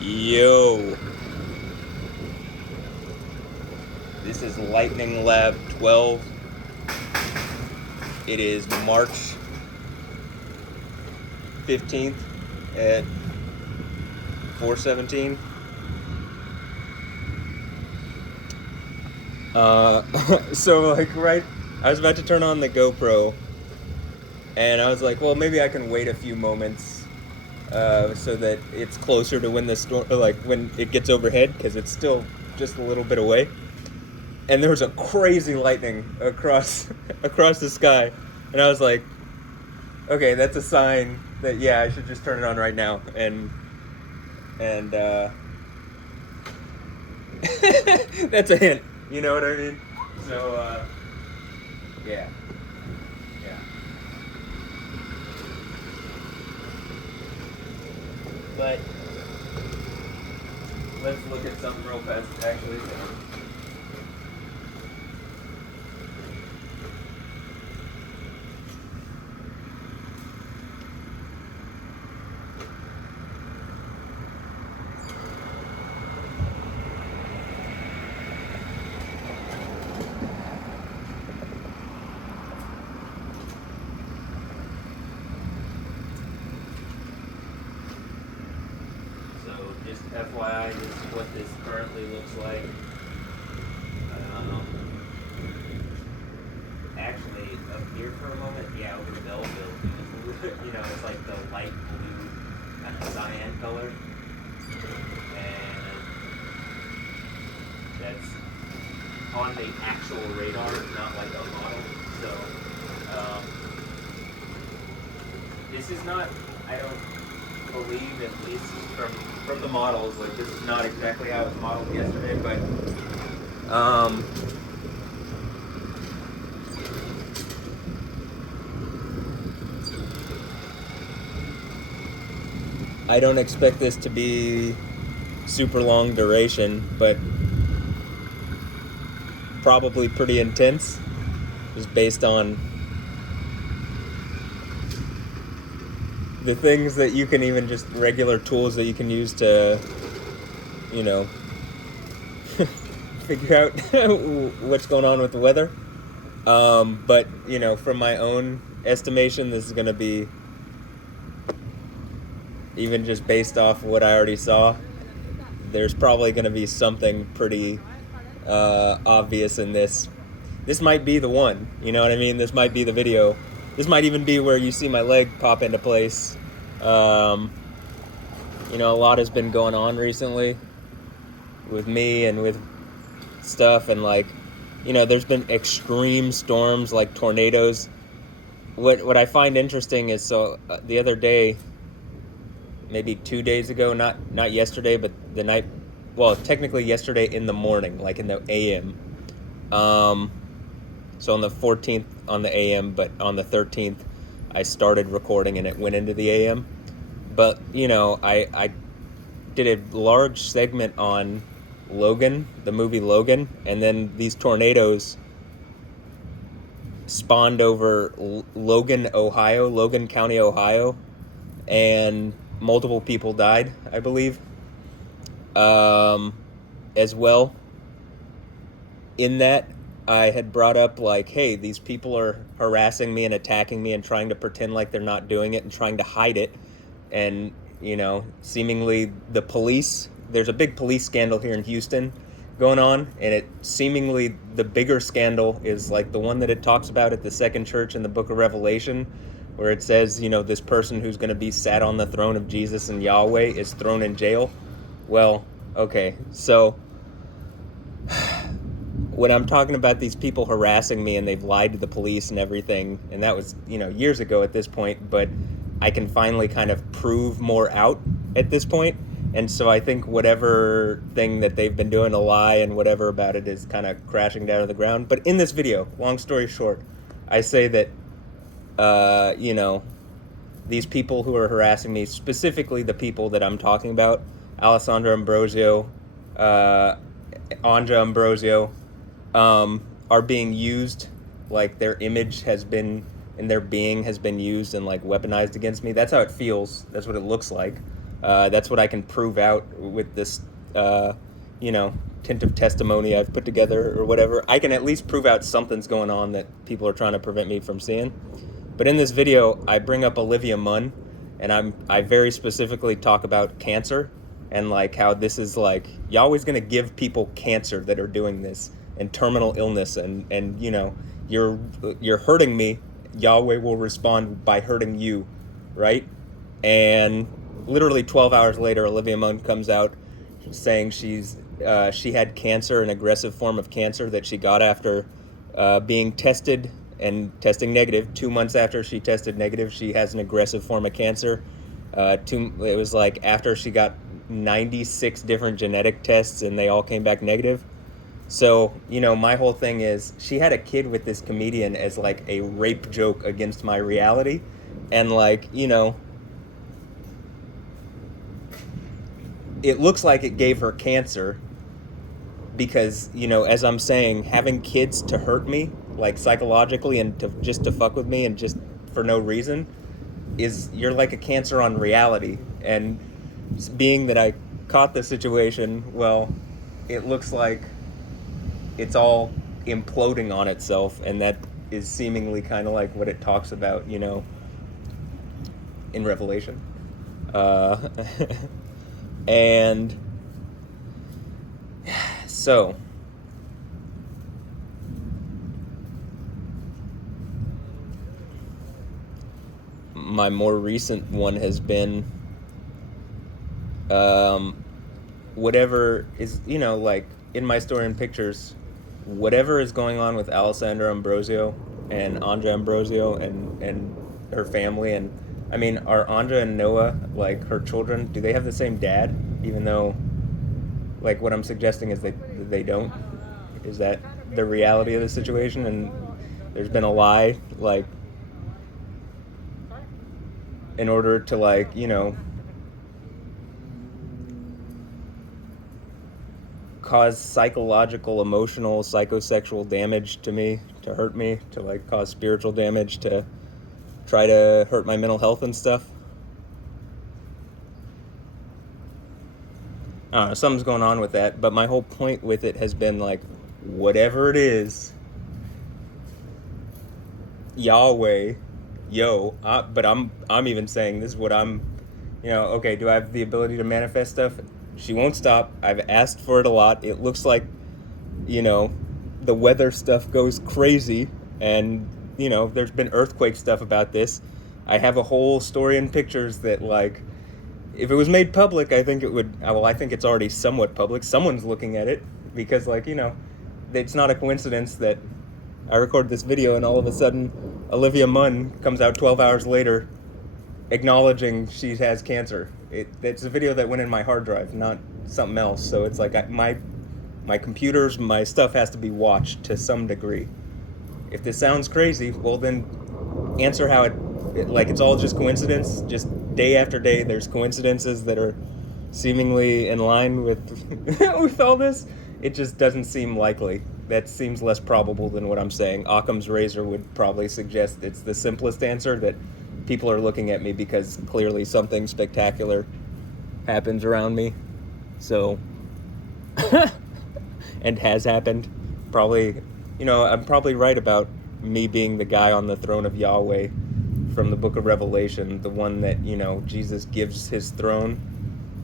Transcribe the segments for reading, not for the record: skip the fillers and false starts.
Yo, this is Lightning Lab 12. It is March 15th at 4:17. So right, I was about to turn on the GoPro, and I was like, well, maybe I can wait a few moments, so that it's closer to when the storm, like when it gets overhead, because it's still just a little bit away. And there was a crazy lightning across the sky, and I was like, okay, that's a sign that yeah, I should just turn it on right now, and that's a hint. You know what I mean? So yeah, yeah. But let's look at something real fast. Actually, so just FYI, this is what this currently looks like. Um, Actually, up here for a moment, yeah, over the bell field, you know, it's like the light blue kind of cyan color, and that's on the actual radar, not like a model. So um, this is not, I don't believe, at least from the models, like this is not exactly how it was modeled yesterday, but I don't expect this to be super long duration, but probably pretty intense, just based on the things that you can, even just regular tools that you can use to, you know, figure out what's going on with the weather. But, you know, from my own estimation, this is going to be, even just based off what I already saw, there's probably going to be something pretty obvious in this. This might be the one, you know what I mean? This might be the video. This might even be where you see my leg pop into place. You know, a lot has been going on recently with me and with stuff, and like, you know, there's been extreme storms like tornadoes. What I find interesting is, so the other day, maybe 2 days ago, not yesterday, but the night, well, technically yesterday in the morning, like in the AM. So on the 14th on the AM, but on the 13th, I started recording and it went into the AM. But, you know, I did a large segment on Logan, the movie Logan, and then these tornadoes spawned over Logan, Ohio, Logan County, Ohio, and multiple people died, I believe, as well. In that, I had brought up, like, hey, these people are harassing me and attacking me and trying to pretend like they're not doing it and trying to hide it. And, you know, seemingly the police, there's a big police scandal here in Houston going on, and it seemingly, the bigger scandal is like the one that it talks about at the second church in the book of Revelation, where it says, you know, this person who's going to be sat on the throne of Jesus and Yahweh is thrown in jail. Well, okay, so when I'm talking about these people harassing me and they've lied to the police and everything, and that was, you know, years ago at this point, but I can finally kind of prove more out at this point. And so I think whatever thing that they've been doing to lie and whatever about it is kind of crashing down to the ground. But in this video, long story short, I say that, you know, these people who are harassing me, specifically the people that I'm talking about, Alessandra Ambrosio, Anja Ambrosio, are being used, like their image has been, and their being has been used and like weaponized against me. That's how it feels. That's what it looks like. That's what I can prove out with this, you know, tint of testimony I've put together or whatever. I can at least prove out something's going on that people are trying to prevent me from seeing. But in this video, I bring up Olivia Munn, and I very specifically talk about cancer and like how this is like Yahweh's gonna give people cancer that are doing this and terminal illness, and you know, you're hurting me. Yahweh will respond by hurting you, right? And literally 12 hours later, Olivia Munn comes out saying she had cancer, an aggressive form of cancer that she got after being tested and testing negative. 2 months after she tested negative, she has an aggressive form of cancer. It was like after she got 96 different genetic tests and they all came back negative. So, you know, my whole thing is she had a kid with this comedian as like a rape joke against my reality. And like, you know, it looks like it gave her cancer because, you know, as I'm saying, having kids to hurt me, like psychologically and to just to fuck with me and just for no reason, is you're like a cancer on reality. And being that I caught the situation, well, it looks like it's all imploding on itself, and that is seemingly kind of like what it talks about, you know, in Revelation. And so my more recent one has been whatever is, you know, like in my story and pictures, whatever is going on with Alessandra Ambrosio and Anja Ambrosio and her family. And I mean, are Anja and Noah, like her children, do they have the same dad? Even though, like, what I'm suggesting is they don't. Is that the reality of the situation? And there's been a lie, like, in order to, like, you know, cause psychological, emotional, psychosexual damage to me, to hurt me, to like cause spiritual damage, to try to hurt my mental health and stuff. I don't know, something's going on with that, but my whole point with it has been like, whatever it is, Yahweh, but I'm even saying this is what I'm, you know, okay, do I have the ability to manifest stuff? She won't stop. I've asked for it a lot. It looks like, you know, the weather stuff goes crazy, and, you know, there's been earthquake stuff about this. I have a whole story and pictures that, like, if it was made public, I think it would, well, I think it's already somewhat public. Someone's looking at it because, like, you know, it's not a coincidence that I record this video and all of a sudden Olivia Munn comes out 12 hours later acknowledging she has cancer. It's a video that went in my hard drive, not something else. So it's like my computers, my stuff has to be watched to some degree. If this sounds crazy, well then answer how it like it's all just coincidence. Just day after day, there's coincidences that are seemingly in line with with all this. It just doesn't seem likely. That seems less probable than what I'm saying. Occam's razor would probably suggest it's the simplest answer, that people are looking at me because clearly something spectacular happens around me. So, and has happened. Probably, you know, I'm probably right about me being the guy on the throne of Yahweh from the book of Revelation, the one that, you know, Jesus gives his throne,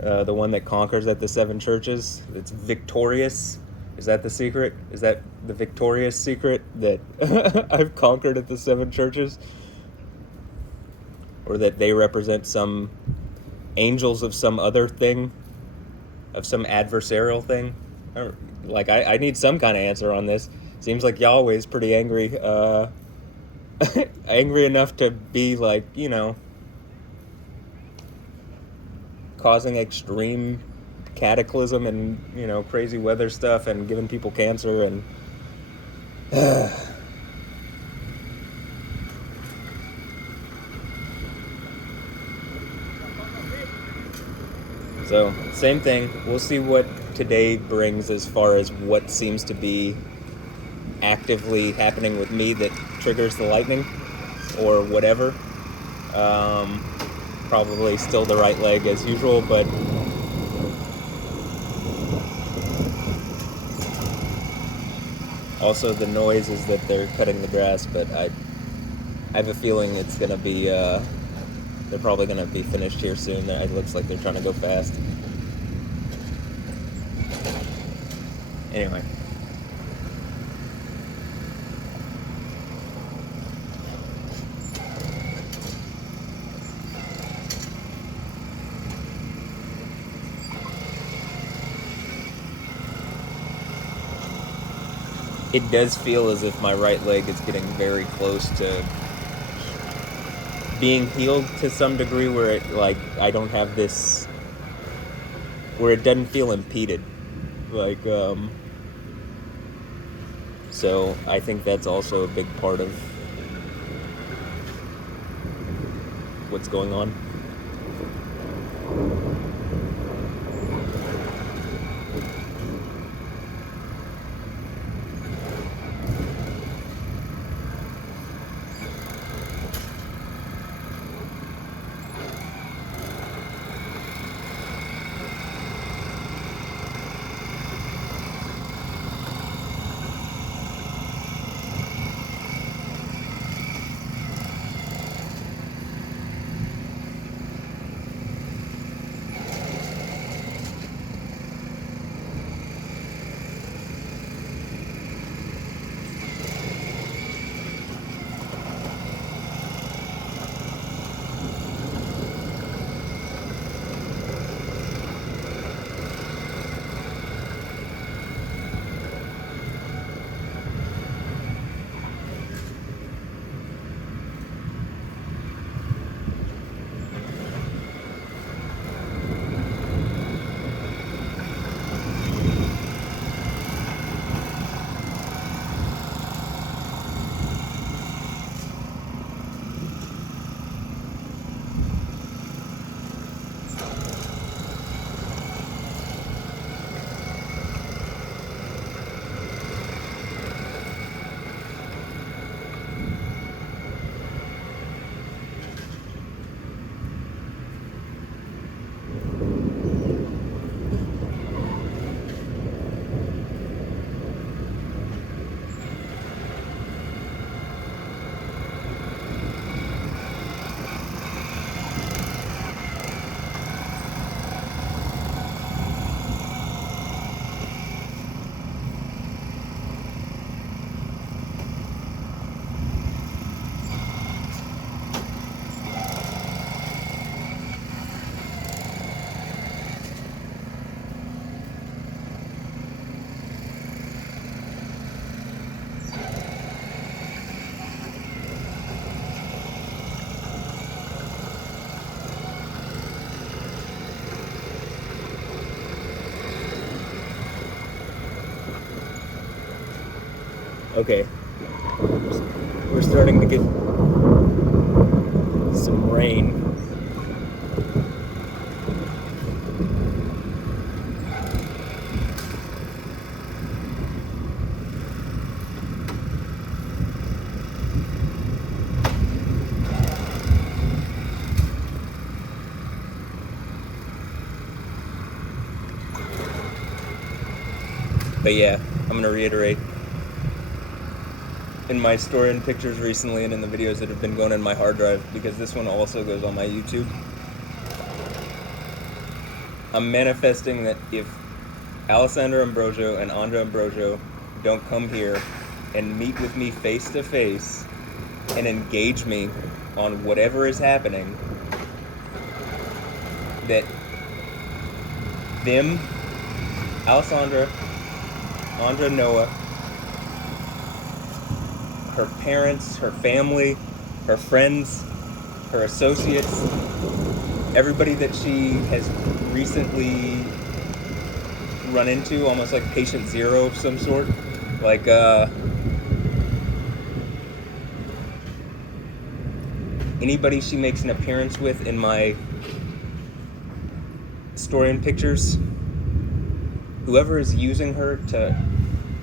the one that conquers at the 7 churches. It's victorious. Is that the secret? Is that the victorious secret that I've conquered at the 7 churches? Or that they represent some angels of some other thing, of some adversarial thing? Like, I need some kind of answer on this. Seems like Yahweh's pretty angry, angry enough to be like, you know, causing extreme cataclysm and, you know, crazy weather stuff and giving people cancer and so same thing. We'll see what today brings as far as what seems to be actively happening with me that triggers the lightning or whatever. probably still the right leg as usual, but also the noise is that they're cutting the grass, but I have a feeling it's gonna be, they're probably gonna be finished here soon. It looks like they're trying to go fast. Anyway. It does feel as if my right leg is getting very close to being healed to some degree, where it, like, I don't have this, where it doesn't feel impeded. Like, so I think that's also a big part of what's going on. Okay, we're starting to get some rain. But yeah, I'm gonna reiterate, in my story and pictures recently and in the videos that have been going in my hard drive, because this one also goes on my YouTube, I'm manifesting that if Alessandra Ambrosio and Anja Ambrosio don't come here and meet with me face to face and engage me on whatever is happening, that them, Alessandra, Anja, Noah, her parents, her family, her friends, her associates, everybody that she has recently run into, almost like patient zero of some sort, like anybody she makes an appearance with in my story and pictures, whoever is using her to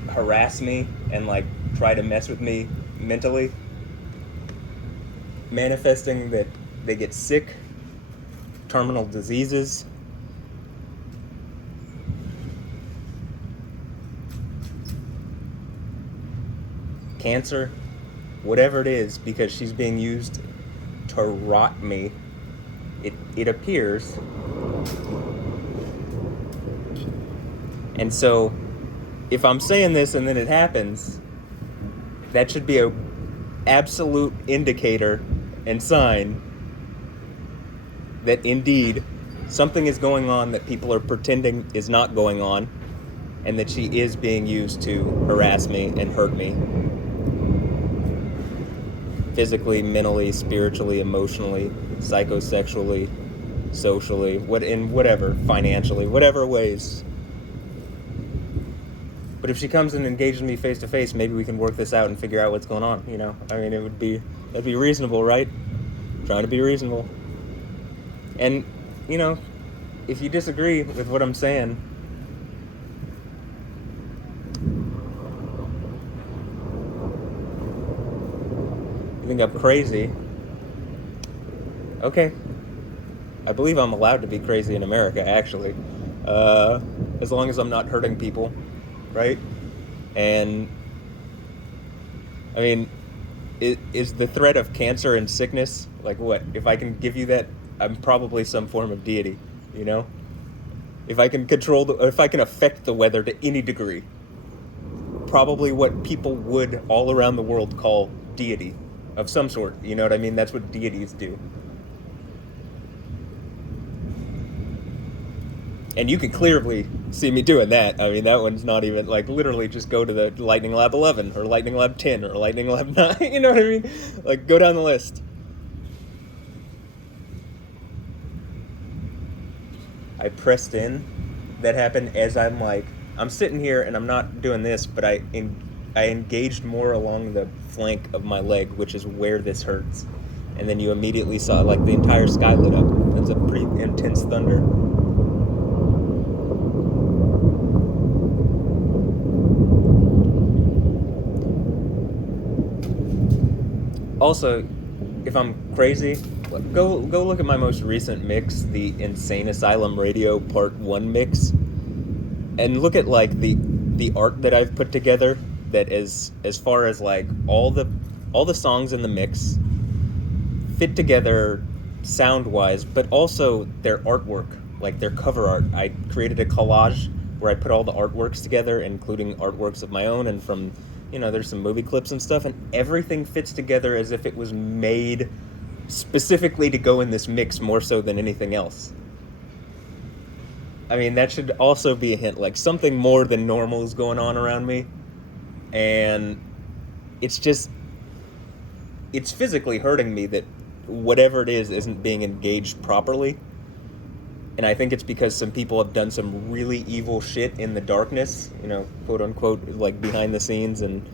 harass me and like try to mess with me mentally, manifesting that they get sick terminal diseases, cancer, whatever it is, because she's being used to rot me. It appears. And so, if I'm saying this and then it happens, that should be a absolute indicator and sign that indeed something is going on that people are pretending is not going on, and that she is being used to harass me and hurt me physically, mentally, spiritually, emotionally, psychosexually, socially, whatever, financially, whatever ways. But if she comes and engages me face to face, maybe we can work this out and figure out what's going on, you know? I mean, that'd be reasonable, right? Trying to be reasonable. And, you know, if you disagree with what I'm saying, you think I'm crazy, okay. I believe I'm allowed to be crazy in America, actually. As long as I'm not hurting people, right? And, I mean, is the threat of cancer and sickness, like what? If I can give you that, I'm probably some form of deity, you know? If I can if I can affect the weather to any degree, probably what people would all around the world call deity of some sort, you know what I mean? That's what deities do. And you can clearly see me doing that. I mean, that one's not even, like, literally just go to the Lightning Lab 11 or Lightning Lab 10 or Lightning Lab 9, you know what I mean? Like, go down the list. I pressed in. That happened as I'm sitting here and I'm not doing this, but I engaged more along the flank of my leg, which is where this hurts. And then you immediately saw, like, the entire sky lit up. It was a pretty intense thunder. Also, if I'm crazy, go look at my most recent mix, the Insane Asylum Radio Part 1 mix, and look at, like, the art that I've put together, that is, as far as, like, all the songs in the mix fit together sound-wise, but also their artwork, like their cover art. I created a collage where I put all the artworks together, including artworks of my own and from, you know, there's some movie clips and stuff, and everything fits together as if it was made specifically to go in this mix more so than anything else. I mean, that should also be a hint, like something more than normal is going on around me, and it's physically hurting me that whatever it is isn't being engaged properly. And I think it's because some people have done some really evil shit in the darkness, you know, quote unquote, like behind the scenes and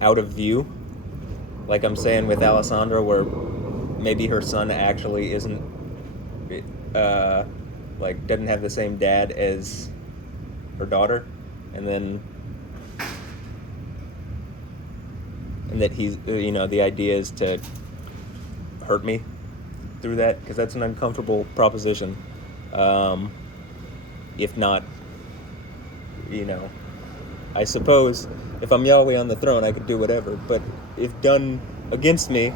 out of view. Like I'm saying with Alessandra, where maybe her son actually isn't, like, doesn't have the same dad as her daughter. And that he's, you know, the idea is to hurt me through that, because that's an uncomfortable proposition. If not, you know, I suppose if I'm Yahweh on the throne, I could do whatever, but if done against me,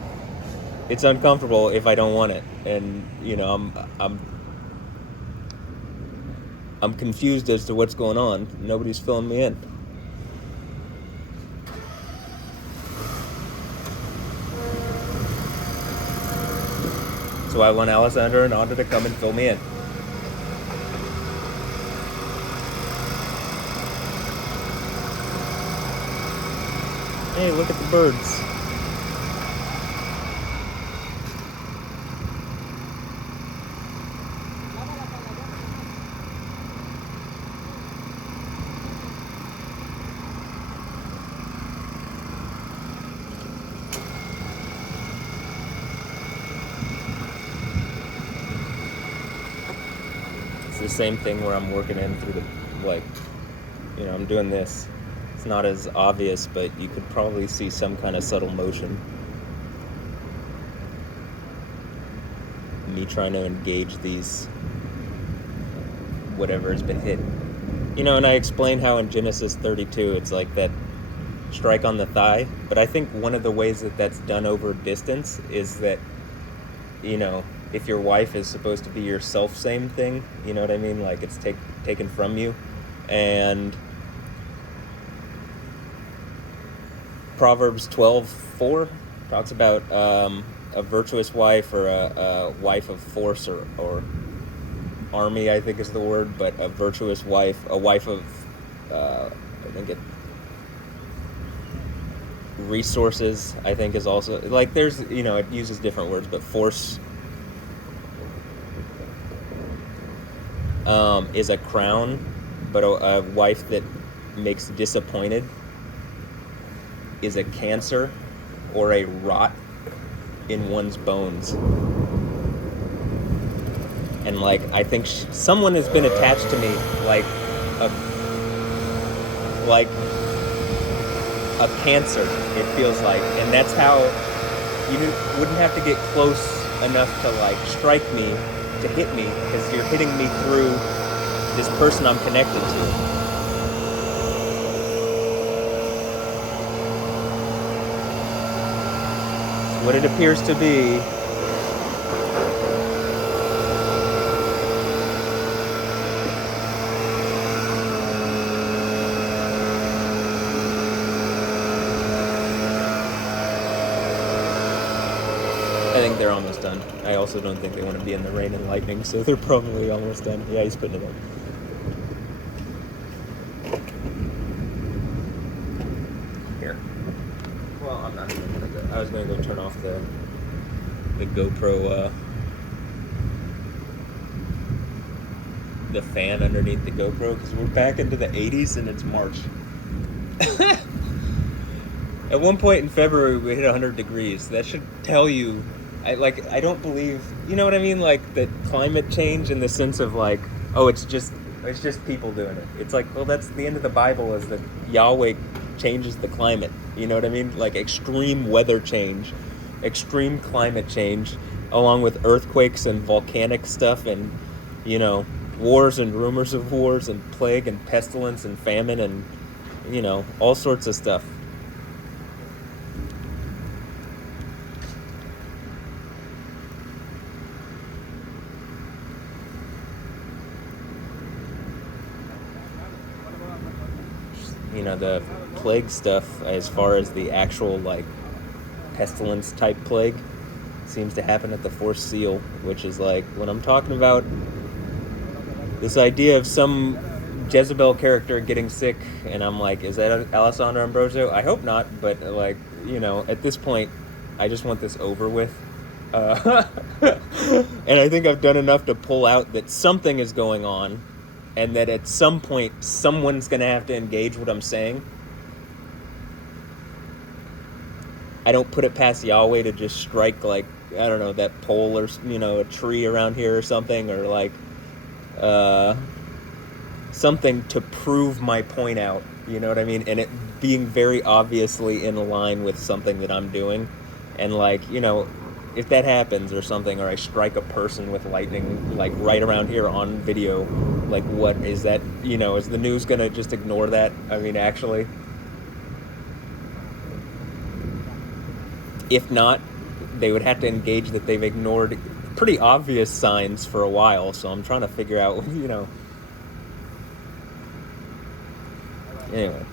it's uncomfortable if I don't want it. And, you know, I'm confused as to what's going on. Nobody's filling me in. So I want Alessandra and Anja to come and fill me in. Hey, look at the birds. It's the same thing where I'm working in through the, like, you know, I'm doing this. It's not as obvious, but you could probably see some kind of subtle motion. me trying to engage these, whatever has been hit. You know, and I explain how in Genesis 32 it's like that strike on the thigh, but I think one of the ways that that's done over distance is that, you know, if your wife is supposed to be your self-same thing, you know what I mean? Like it's taken from you. And Proverbs 12:4 talks about a virtuous wife, or a wife of force, or army, I think is the word, but a virtuous wife, a wife of, I think it, resources, I think is also, like there's, you know, it uses different words, but force is a crown, but a wife that makes disappointed is a cancer or a rot in one's bones. And like I think someone has been attached to me like a cancer, it feels like, and that's how you wouldn't have to get close enough to like strike me to hit me, because you're hitting me through this person I'm connected to. It's what it appears to be. I think they're almost done. I also don't think they want to be in the rain and lightning, so they're probably almost done. Yeah, he's putting it up. Here. Well, I'm not even gonna go. I was gonna go turn off the GoPro, the fan underneath the GoPro, because we're back into the 80s and it's March. At one point in February, we hit 100 degrees. That should tell you, I don't believe, you know what I mean? Like, that climate change in the sense of like, oh, it's just people doing it. It's like, well, that's the end of the Bible, is that Yahweh changes the climate. You know what I mean? Like extreme weather change, extreme climate change, along with earthquakes and volcanic stuff, and, you know, wars and rumors of wars and plague and pestilence and famine and, you know, all sorts of stuff. You know, the plague stuff, as far as the actual like pestilence type plague, seems to happen at the fourth seal, which is like when I'm talking about this idea of some Jezebel character getting sick, and I'm like, is that Alessandra Ambrosio? I hope not, but like, you know, at this point I just want this over with. And I think I've done enough to pull out that something is going on, and that at some point someone's gonna have to engage what I'm saying. I don't put it past Yahweh to just strike, like, I don't know, that pole, or, you know, a tree around here or something, or like something to prove my point out, you know what I mean? And it being very obviously in line with something that I'm doing. And like, you know, if that happens or something, or I strike a person with lightning, like right around here on video, like what is that, you know, is the news gonna just ignore that? I mean, actually, if not, they would have to engage that they've ignored pretty obvious signs for a while. So I'm trying to figure out, you know, anyway.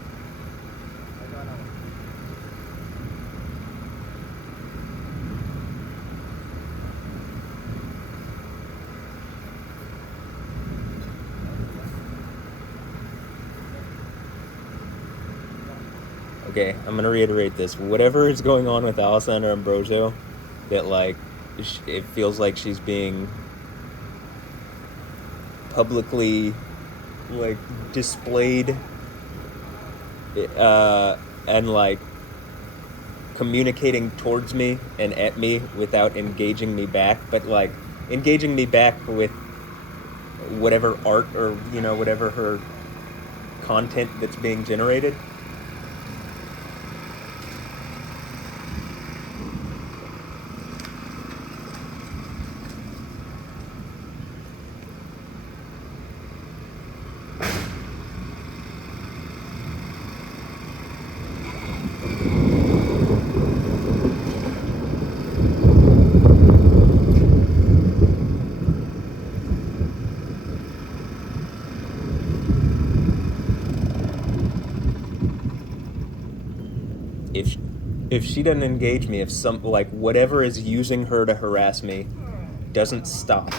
Okay, I'm gonna reiterate this. Whatever is going on with Alessandra Ambrosio, that like, it feels like she's being publicly like displayed, and like communicating towards me and at me without engaging me back, but like engaging me back with whatever art, or, you know, whatever her content that's being generated. if she doesn't engage me, if some, like, whatever is using her to harass me doesn't stop,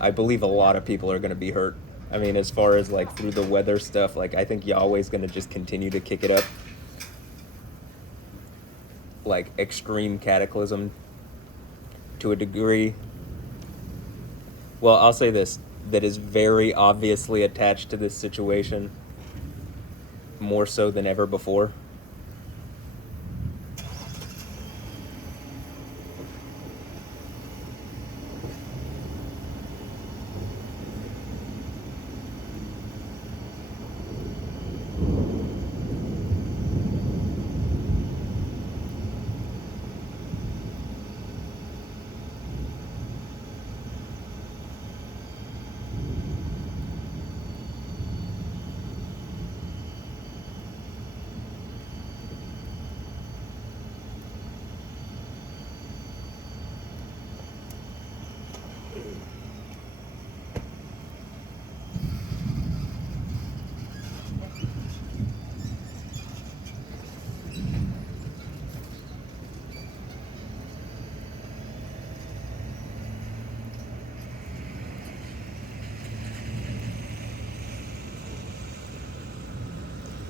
I believe a lot of people are going to be hurt. I mean, as far as like through the weather stuff, like I think Yahweh's going to just continue to kick it up. Like extreme cataclysm to a degree. Well, I'll say this, that is very obviously attached to this situation, more so than ever before.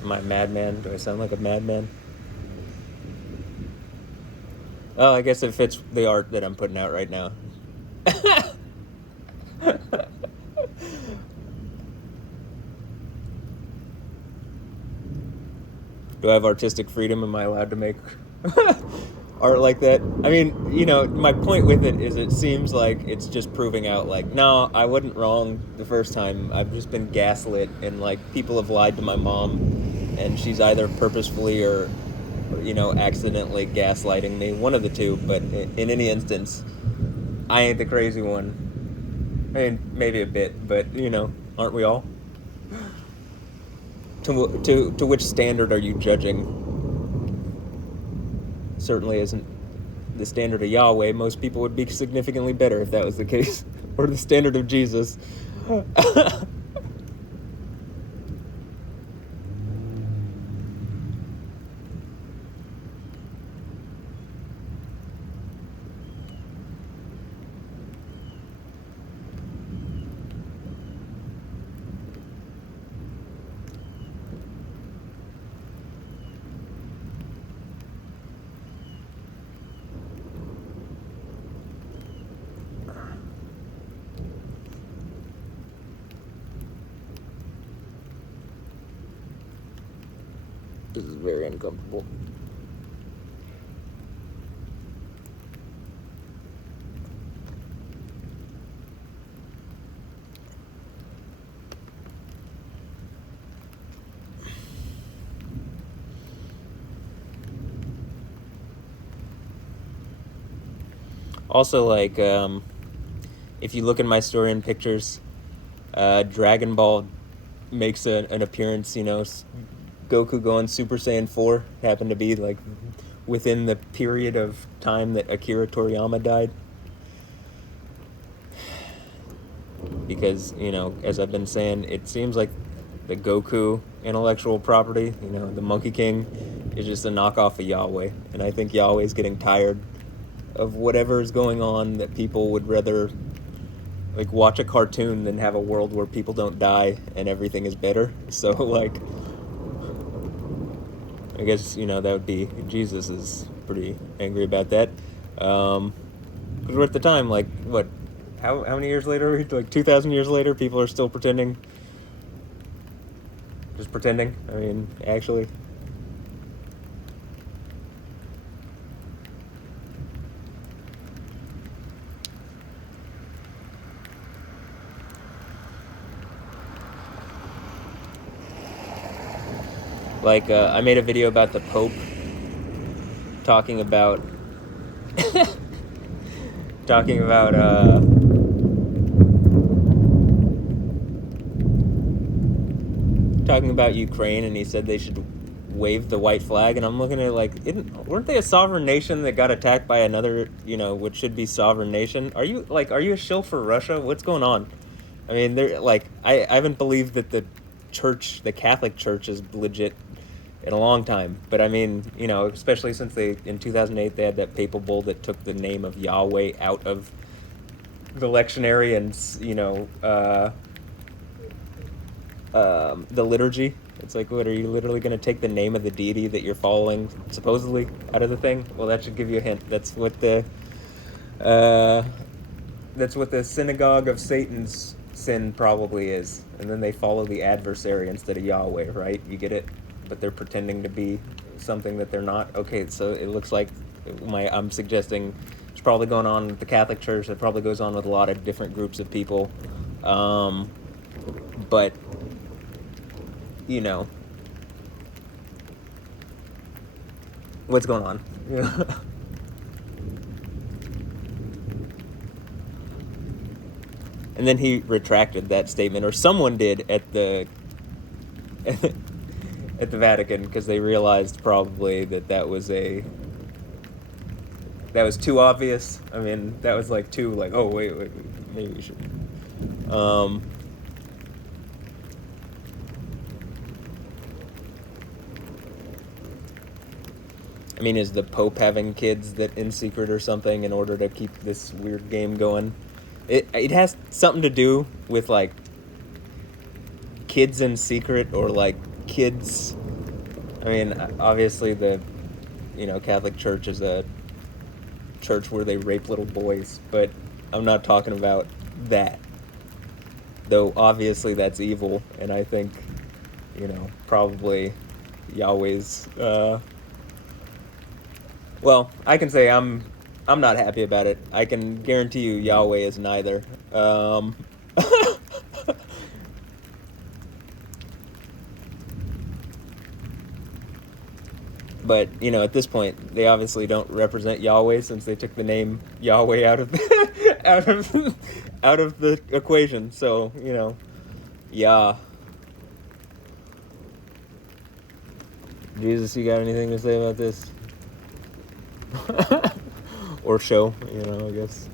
Am I a madman? Do I sound like a madman? Oh, I guess it fits the art that I'm putting out right now. Do I have artistic freedom? Am I allowed to make art like that? I mean, you know, my point with it is it seems like it's just proving out like, no, I wasn't wrong the first time. I've just been gaslit, and like people have lied to my mom, and she's either purposefully or you know, accidentally gaslighting me. One of the two, but in any instance, I ain't the crazy one. I mean, maybe a bit, but you know, aren't we all? To which standard are you judging? Certainly isn't the standard of Yahweh. Most people would be significantly better if that was the case. Or the standard of Jesus. This is very uncomfortable. Also, like, if you look at my story and pictures, Dragon Ball makes an appearance, you know, Goku going Super Saiyan 4 happened to be, like, within the period of time that Akira Toriyama died. Because, you know, as I've been saying, it seems like the Goku intellectual property, you know, the Monkey King, is just a knockoff of Yahweh. And I think Yahweh's getting tired of whatever is going on, that people would rather like watch a cartoon than have a world where people don't die and everything is better. So like, I guess, you know, that would be, Jesus is pretty angry about that. Because we're at the time, like, what, how many years later? Like 2,000 years later, people are still pretending. Just pretending. I mean, actually. Like, I made a video about the Pope talking about talking about talking about Ukraine, and he said they should wave the white flag, and I'm looking at it like, weren't they a sovereign nation that got attacked by another, you know, which should be sovereign nation? Are you a shill for Russia? What's going on? I mean, they're like, I haven't believed that the church, the Catholic Church, is legit in a long time. But I mean, especially since in 2008 they had that papal bull that took the name of Yahweh out of the lectionary and the liturgy. It's like, what, are you literally going to take the name of the deity that you're following supposedly out of the thing? Well, that should give you a hint. Uh, that's what the synagogue of Satan's sin probably is. And then they follow the adversary instead of Yahweh, right? You get it? But they're pretending to be something that they're not. Okay, so it looks like I'm suggesting it's probably going on with the Catholic Church. It probably goes on with a lot of different groups of people. But, what's going on? And then he retracted that statement, or someone did at the at the Vatican, because they realized probably that was too obvious. I mean, that was like too like, oh wait, maybe we should. I mean, is the Pope having kids that in secret or something in order to keep this weird game going? It has something to do with like kids in secret, or like kids. I mean, obviously the Catholic Church is a church where they rape little boys, but I'm not talking about that. Though obviously that's evil, and I think probably Yahweh's well, I can say I'm not happy about it. I can guarantee you Yahweh is neither. But at this point, they obviously don't represent Yahweh, since they took the name Yahweh out of out of the equation. So yeah. Jesus, you got anything to say about this? Or show, I guess.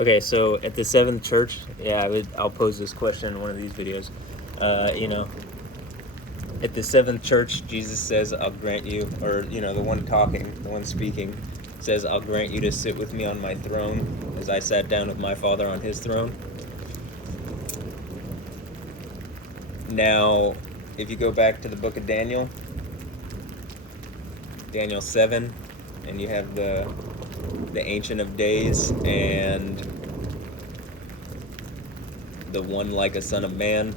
Okay, so at the Seventh Church, I'll pose this question in one of these videos. At the Seventh Church, Jesus says, "I'll grant you," or the one talking, the one speaking, says, "I'll grant you to sit with me on my throne, as I sat down with my Father on his throne." Now, if you go back to the book of Daniel 7, and you have the Ancient of Days and the one like a son of man,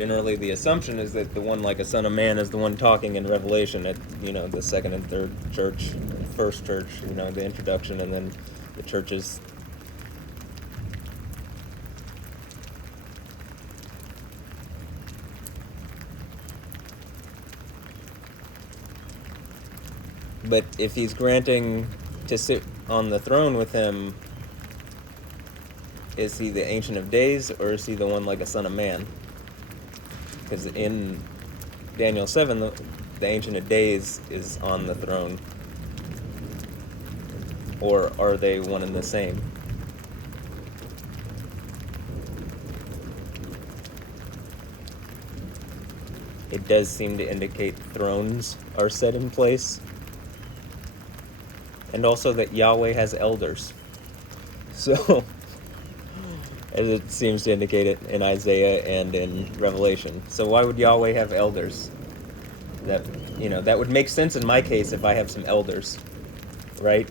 generally the assumption is that the one like a son of man is the one talking in Revelation at, the second and third church, first church, the introduction, and then the churches. But if he's granting to sit on the throne with him, is he the Ancient of Days, or is he the one like a son of man? Because in Daniel 7, the Ancient of Days is on the throne. Or are they one and the same? It does seem to indicate thrones are set in place. And also that Yahweh has elders. So, as it seems to indicate it in Isaiah and in Revelation. So why would Yahweh have elders? That would make sense in my case if I have some elders, right?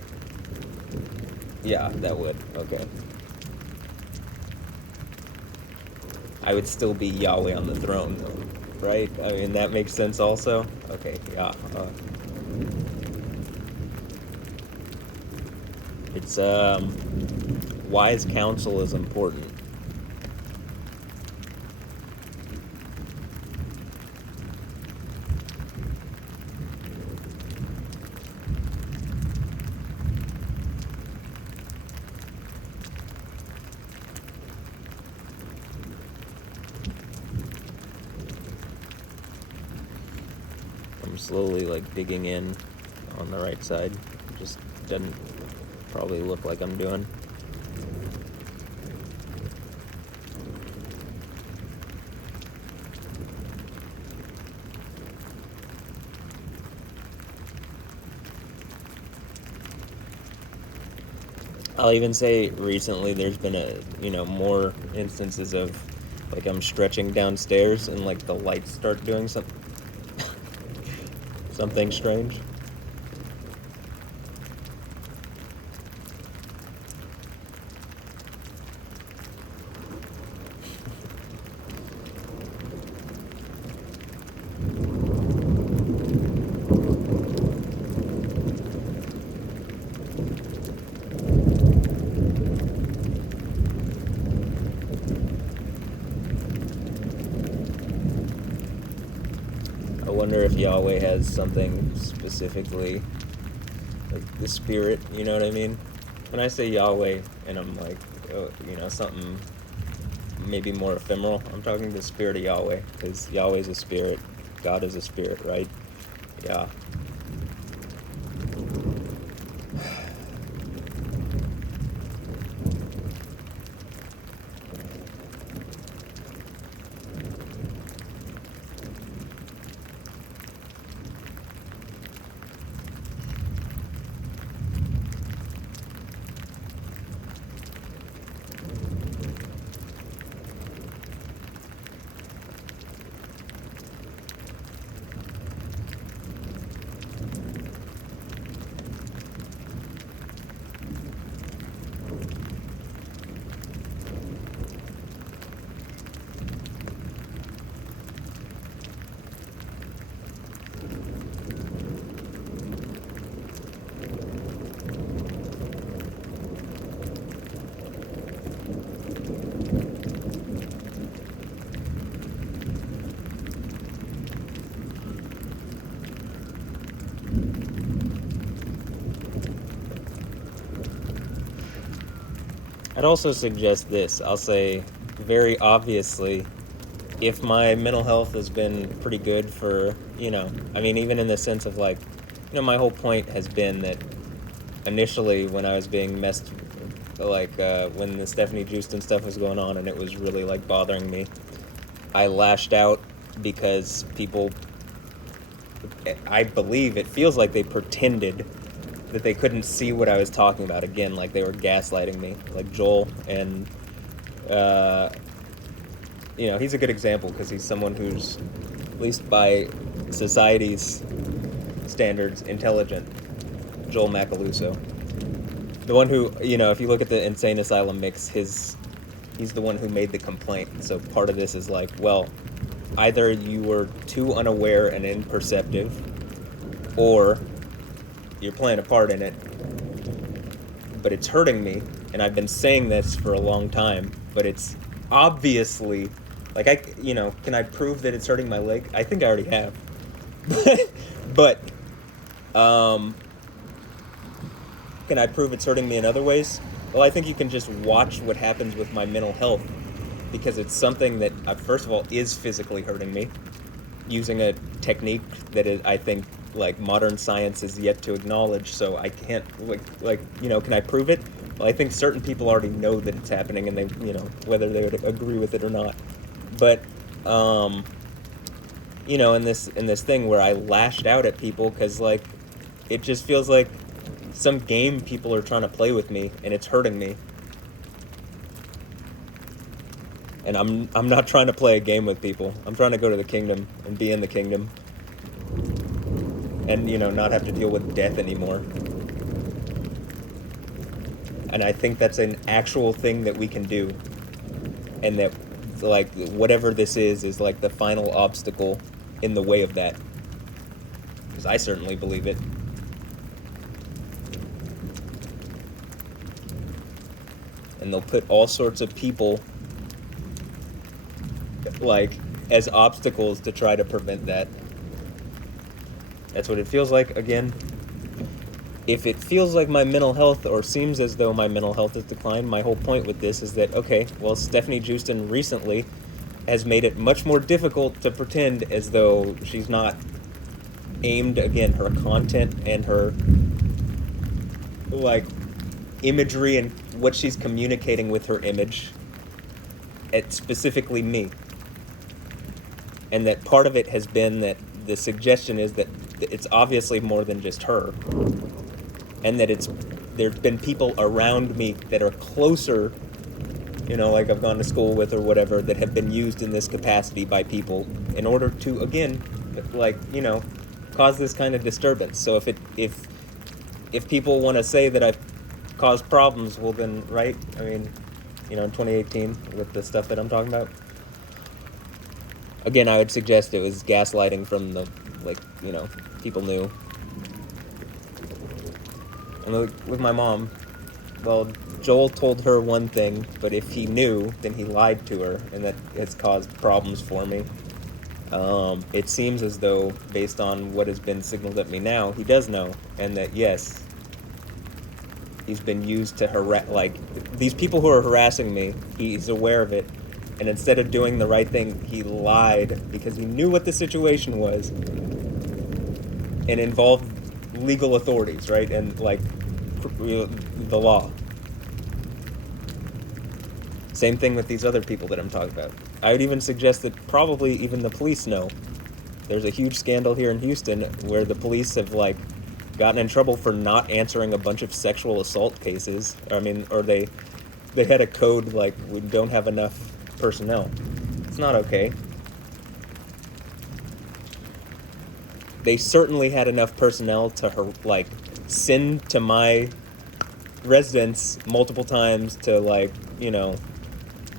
Yeah, that would. Okay. I would still be Yahweh on the throne, though, right? I mean, that makes sense also? Okay, yeah. It's, wise counsel is important. I'm slowly, digging in on the right side. It just doesn't probably look like I'm doing. I'll even say recently there's been more instances of I'm stretching downstairs and the lights start doing something strange. I wonder if Yahweh has something specifically, the spirit, you know what I mean? When I say Yahweh, and I'm something maybe more ephemeral, I'm talking the spirit of Yahweh, because Yahweh's a spirit, God is a spirit, right? Yeah. I'd also suggest this. I'll say very obviously, if my mental health has been pretty good for, even in the sense of my whole point has been that initially when I was being messed, when the Stephanie Houston stuff was going on and it was really bothering me, I lashed out because people, I believe it feels like they pretended that they couldn't see what I was talking about. Again, they were gaslighting me, like Joel. And, he's a good example because he's someone who's, at least by society's standards, intelligent. Joel Macaluso. The one who, if you look at the Insane Asylum mix, he's the one who made the complaint. So part of this is either you were too unaware and imperceptive, or you're playing a part in it, but it's hurting me. And I've been saying this for a long time, but it's obviously, like, can I prove that it's hurting my leg? I think I already have. But, um, can I prove it's hurting me in other ways? Well, I think you can just watch what happens with my mental health, because it's something that, first of all, is physically hurting me, using a technique that is, I think, like, modern science is yet to acknowledge. So I can't, can I prove it? Well, I think certain people already know that it's happening, and they, whether they would agree with it or not. But, in this thing where I lashed out at people because, like, it just feels like some game people are trying to play with me, and it's hurting me. And I'm not trying to play a game with people. I'm trying to go to the kingdom and be in the kingdom, and not have to deal with death anymore. And I think that's an actual thing that we can do, and that, like, whatever this is like the final obstacle in the way of that, because I certainly believe it. And they'll put all sorts of people, like, as obstacles to try to prevent that. That's what it feels like. Again, if it feels like my mental health, or seems as though my mental health has declined, my whole point with this is that, okay, well, Stephanie Joosten recently has made it much more difficult to pretend as though she's not aimed, again, her content and her, like, imagery and what she's communicating with her image at specifically me. And that part of it has been that the suggestion is that it's obviously more than just her, and that there's been people around me that are closer, like I've gone to school with or whatever, that have been used in this capacity by people in order to, again, like, cause this kind of disturbance. So if people want to say that I've caused problems, well then, right? I mean, in 2018 with the stuff that I'm talking about. Again, I would suggest it was gaslighting from the, like, people knew. And with my mom, well, Joel told her one thing, but if he knew, then he lied to her, and that has caused problems for me. It seems as though, based on what has been signaled at me now, he does know, and that, yes, he's been used to harass, like, these people who are harassing me, he's aware of it, and instead of doing the right thing, he lied because he knew what the situation was, and involved legal authorities, right? And, like, the law. Same thing with these other people that I'm talking about. I would even suggest that probably even the police know. There's a huge scandal here in Houston where the police have, like, gotten in trouble for not answering a bunch of sexual assault cases. I mean, or they had a code, like, we don't have enough personnel. It's not okay. They certainly had enough personnel to, like, send to my residence multiple times to, like,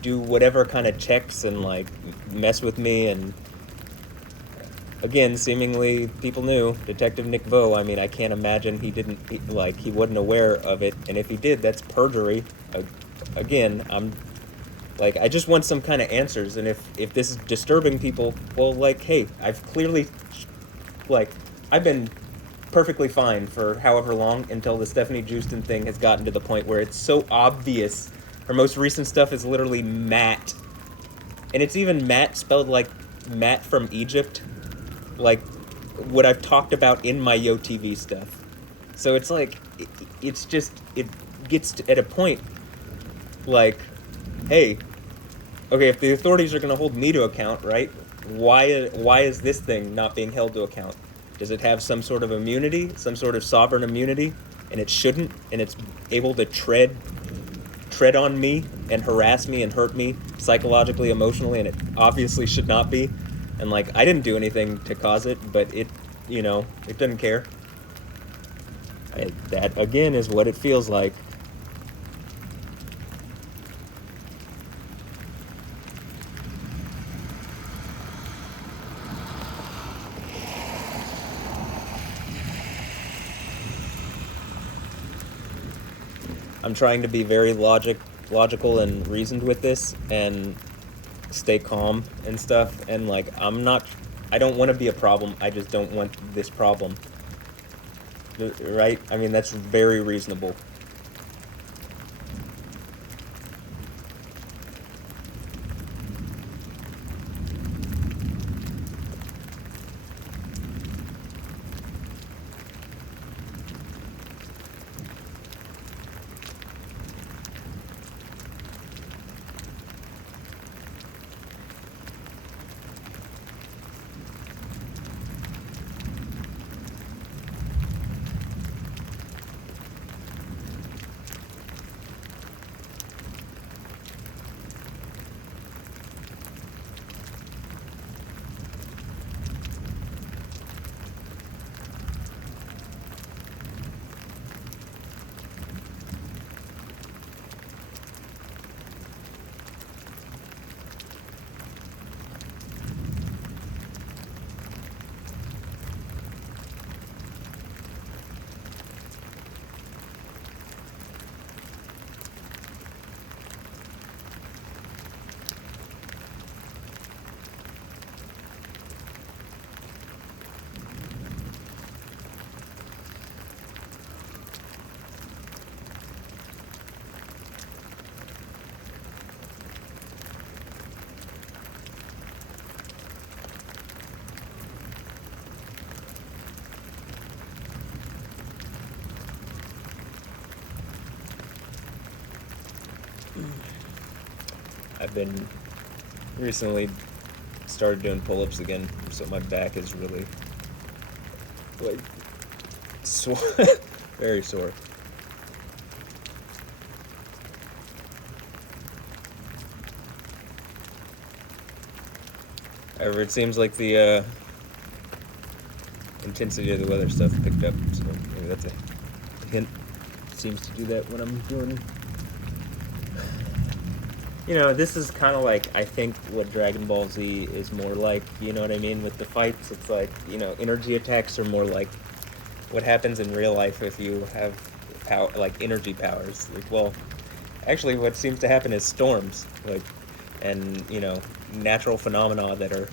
do whatever kind of checks and, like, mess with me. And again, seemingly people knew. Detective Nick Vo, I mean, I can't imagine he wasn't aware of it. And if he did, that's perjury. Again, I'm, like, I just want some kind of answers. And if this is disturbing people, well, like, hey, I've clearly, like, I've been perfectly fine for however long, until the Stephanie Joosten thing has gotten to the point where it's so obvious. Her most recent stuff is literally Matt. And it's even Matt spelled like Matt from Egypt. Like what I've talked about in my Yo TV stuff. So it's like, it's just, it gets at a point, like, hey, okay, if the authorities are going to hold me to account, right, why is this thing not being held to account? Does it have some sort of immunity, some sort of sovereign immunity, and it shouldn't, and it's able to tread on me and harass me and hurt me psychologically, emotionally, and it obviously should not be. And, like, I didn't do anything to cause it, but it, it doesn't care. That, again, is what it feels like. I'm trying to be very logical and reasoned with this, and stay calm and stuff. And like, I don't want to be a problem. I just don't want this problem. Right? I mean, that's very reasonable. I've been recently started doing pull-ups again, so my back is really like sore, very sore. However, it seems like the intensity of the weather stuff picked up, so maybe that's a hint. It seems to do that when I'm doing. This is kind of like, I think, what Dragon Ball Z is more like, you know what I mean, with the fights. It's like, energy attacks are more like what happens in real life if you have power, like energy powers. Like, well, actually, what seems to happen is storms, like, and, natural phenomena that are,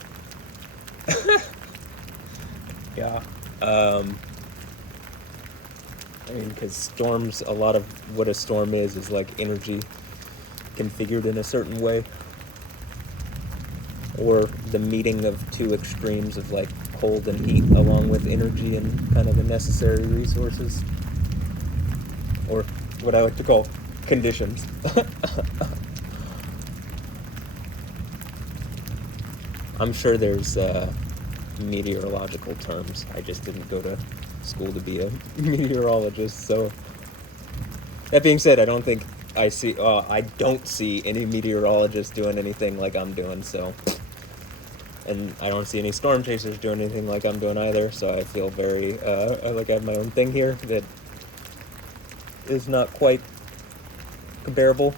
yeah. I mean, because storms, a lot of what a storm is like energy configured in a certain way, or the meeting of two extremes of like cold and heat along with energy and kind of the necessary resources, or what I like to call conditions. I'm sure there's meteorological terms. I just didn't go to school to be a meteorologist, so that being said, I don't see any meteorologists doing anything like I'm doing, so. And I don't see any storm chasers doing anything like I'm doing either, so I feel very, like I have my own thing here that is not quite comparable.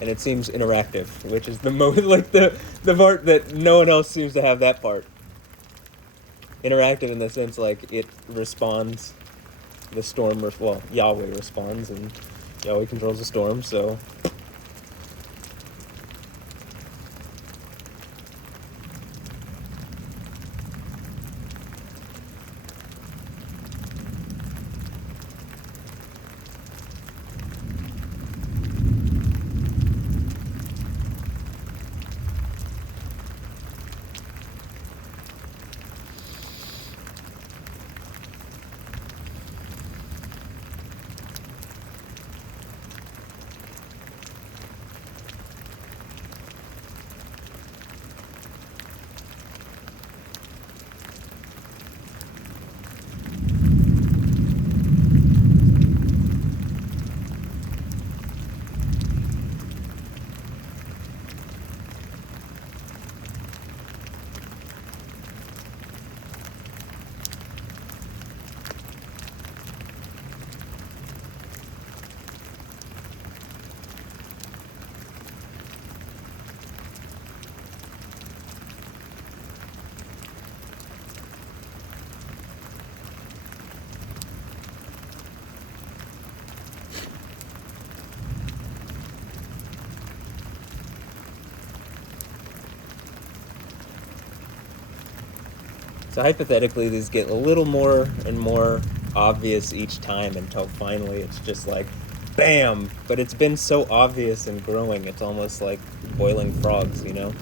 And it seems interactive, which is the like the part that no one else seems to have that part. Interactive in the sense like it responds, Yahweh responds, and Yahweh controls the storm, so. So hypothetically, these get a little more and more obvious each time until finally it's just like, bam! But it's been so obvious and growing, it's almost like boiling frogs, you know?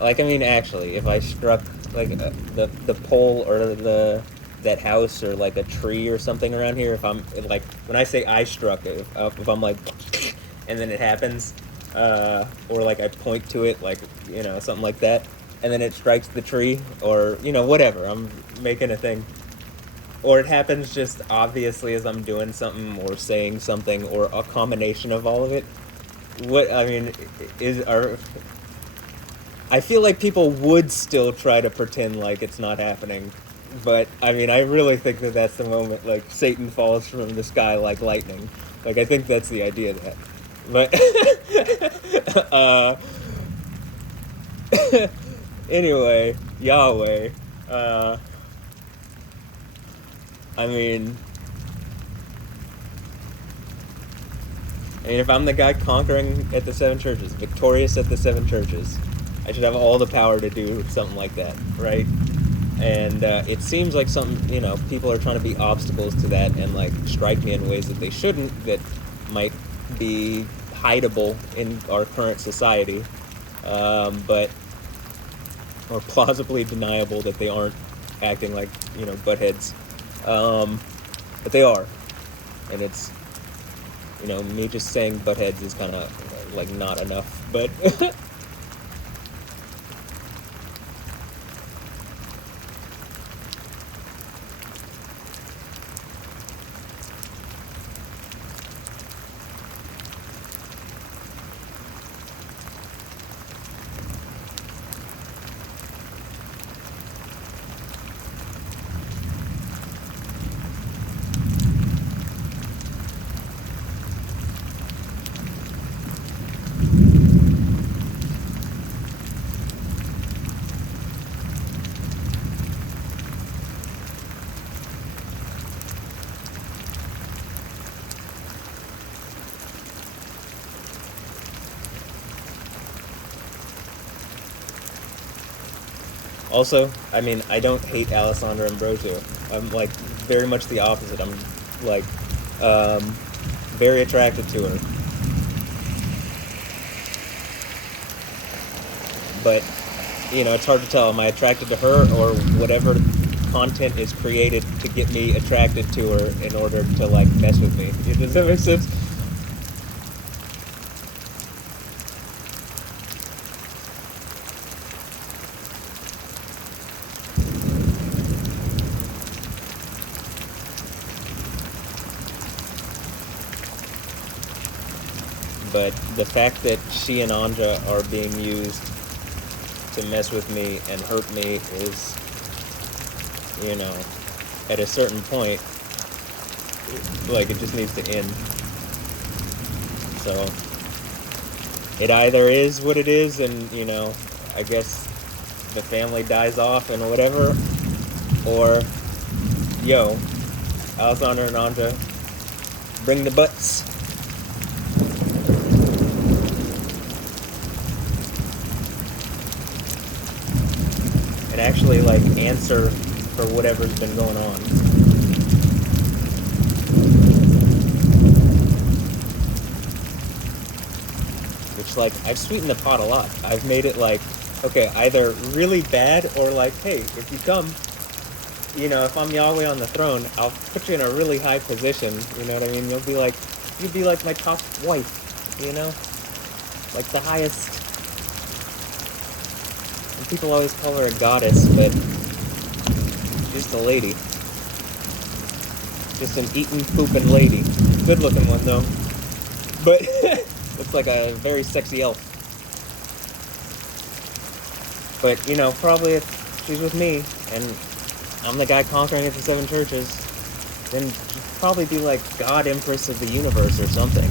Like, I mean, actually, if I struck like the pole or the that house or like a tree or something around here, if like when I say I struck it, if I'm like, and then it happens, or like I point to it, like something like that, and then it strikes the tree, or whatever. I'm making a thing, or it happens just obviously as I'm doing something or saying something, or a combination of all of it. What I mean is are I feel like people would still try to pretend like it's not happening. But I mean, I really think that that's the moment like Satan falls from the sky like lightning. Like I think that's the idea of that. But anyway, Yahweh. Uh, I mean, if I'm the guy conquering at the seven churches, victorious at the seven churches, I should have all the power to do something like that, right? And it seems like people are trying to be obstacles to that and like strike me in ways that they shouldn't, that might be hideable in our current society, but or plausibly deniable that they aren't acting like buttheads, but they are, and it's me just saying buttheads is kind of like not enough, but also, I mean, I don't hate Alessandra Ambrosio. I'm like very much the opposite. I'm like very attracted to her. But it's hard to tell. Am I attracted to her, or whatever content is created to get me attracted to her in order to like mess with me? Does that make sense? But the fact that she and Anja are being used to mess with me and hurt me is, at a certain point, like, it just needs to end. So it either is what it is, and I guess the family dies off and whatever, or Alessandra and Anja, bring the butts. And actually like answer for whatever's been going on. Which, like, I've sweetened the pot a lot. I've made it like, okay, either really bad or like, hey, if you come, if I'm Yahweh on the throne, I'll put you in a really high position. You know what I mean? You'd be like my top wife, like the highest. And people always call her a goddess, but she's just a lady. Just an eating, pooping lady. Good looking one though. But looks like a very sexy elf. But, probably if she's with me and I'm the guy conquering at the seven churches, then she'd probably be like God Empress of the universe or something.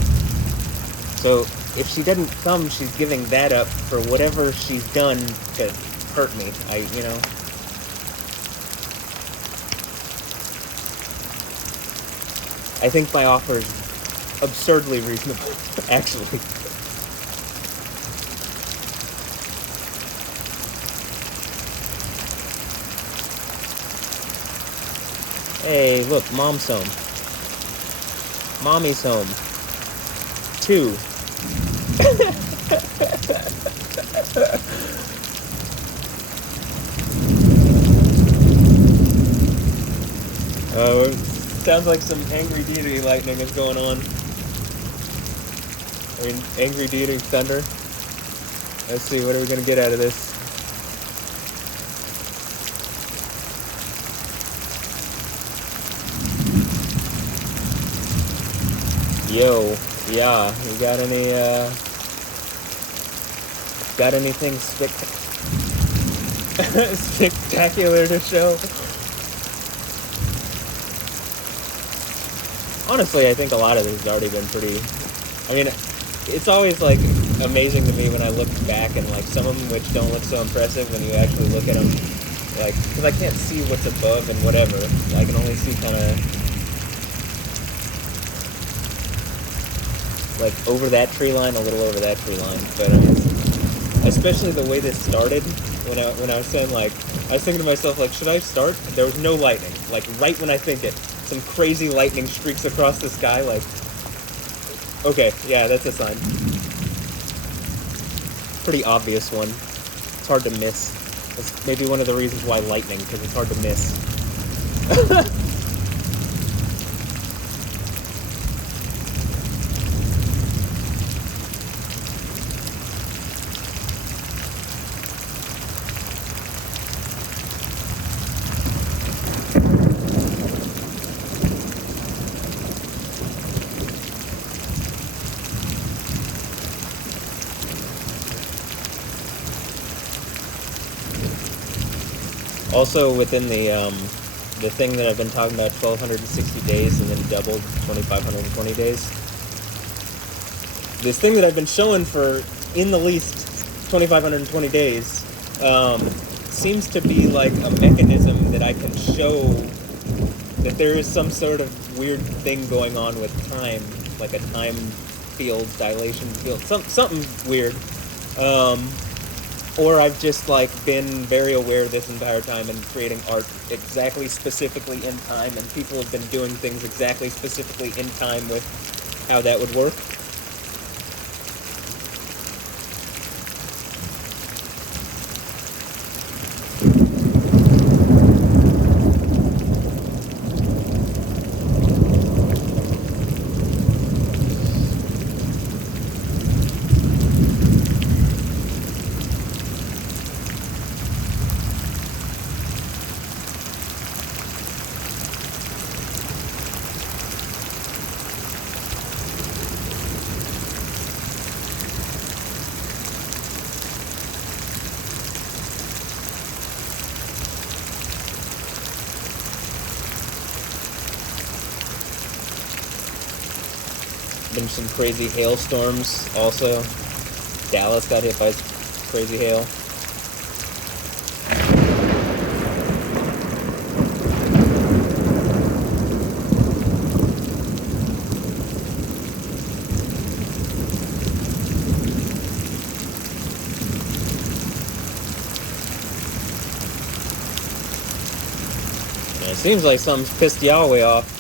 So if she doesn't come, she's giving that up for whatever she's done to hurt me. I think my offer is absurdly reasonable, actually. Hey, look, mom's home. Mommy's home. 2. Oh, sounds like some angry deity lightning is going on. I mean, angry deity thunder. Let's see, what are we gonna get out of this? Yo, yeah, you got anything spectacular to show? Honestly, I think a lot of this has already been pretty. I mean, it's always like amazing to me when I look back and like some of them which don't look so impressive when you actually look at them, like because I can't see what's above and whatever. I can only see kind of like over that tree line, a little over that tree line. But especially the way this started, when I was saying like I was thinking to myself like, should I start? There was no lightning. Like right when I think it, some crazy lightning streaks across the sky. Like, okay, yeah, that's a sign. Pretty obvious one. It's hard to miss. That's maybe one of the reasons why lightning, because it's hard to miss. Also, within the thing that I've been talking about, 1,260 days and then doubled 2,520 days. This thing that I've been showing for, in the least, 2,520 days, seems to be like a mechanism that I can show that there is some sort of weird thing going on with time, like a time field, dilation field, something weird. Or I've just like been very aware this entire time and creating art exactly specifically in time, and people have been doing things exactly specifically in time with how that would work. Been some crazy hailstorms also. Dallas got hit by crazy hail. And it seems like something's pissed Yahweh off.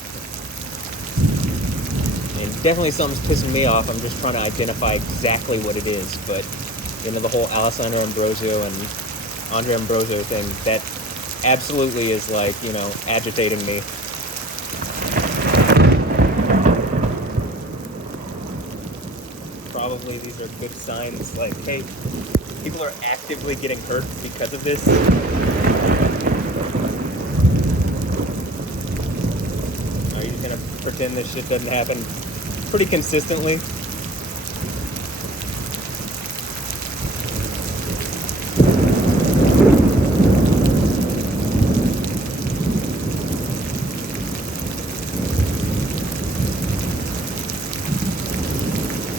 Definitely something's pissing me off. I'm just trying to identify exactly what it is. But, you know, the whole Alessandra Ambrosio and Anja Ambrosio thing, that absolutely is like, you know, agitating me. Probably these are good signs. Like, hey, people are actively getting hurt because of this. Are you just gonna pretend this shit doesn't happen pretty consistently?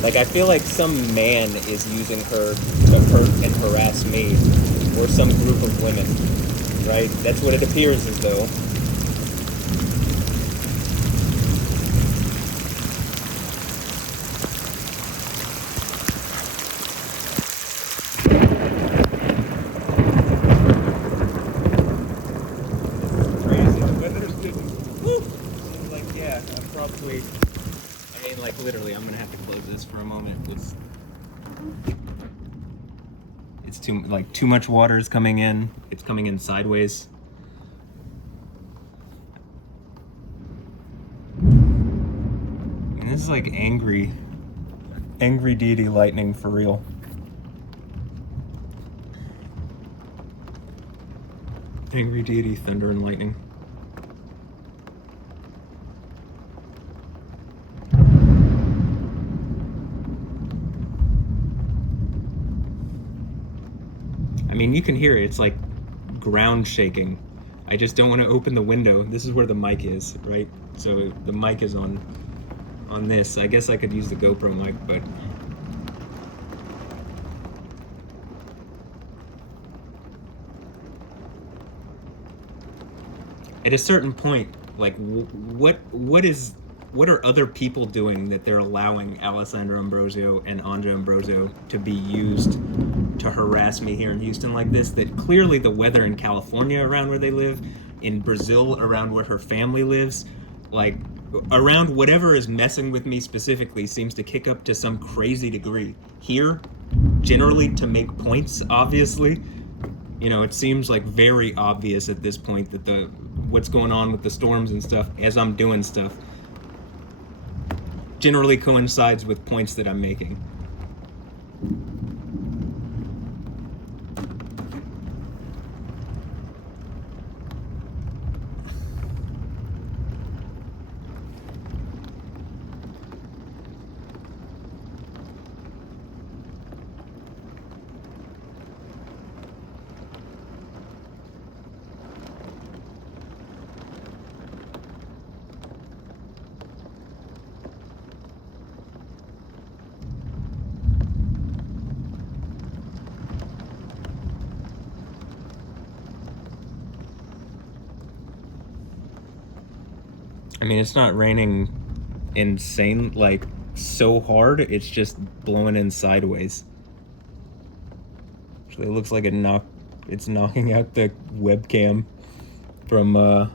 Like, I feel like some man is using her to hurt and harass me, or some group of women, right? That's what it appears as though. too much water is coming in. It's coming in sideways. And this is like angry deity lightning for real. Angry deity thunder and lightning. I mean, you can hear it. It's like ground shaking. I just don't want to open the window. This is where the mic is, right? So the mic is on this. I guess I could use the GoPro mic, but at a certain point, like what are other people doing that they're allowing Alessandra Ambrosio and Anja Ambrosio to be used to harass me here in Houston like this? That clearly the weather in California around where they live, in Brazil around where her family lives, like around whatever is messing with me specifically, seems to kick up to some crazy degree. Here, generally to make points, obviously, you know, it seems like very obvious at this point that what's going on with the storms and stuff as I'm doing stuff generally coincides with points that I'm making. I mean, it's not raining insane, like so hard, it's just blowing in sideways. Actually, it looks like it's knocking out the webcam from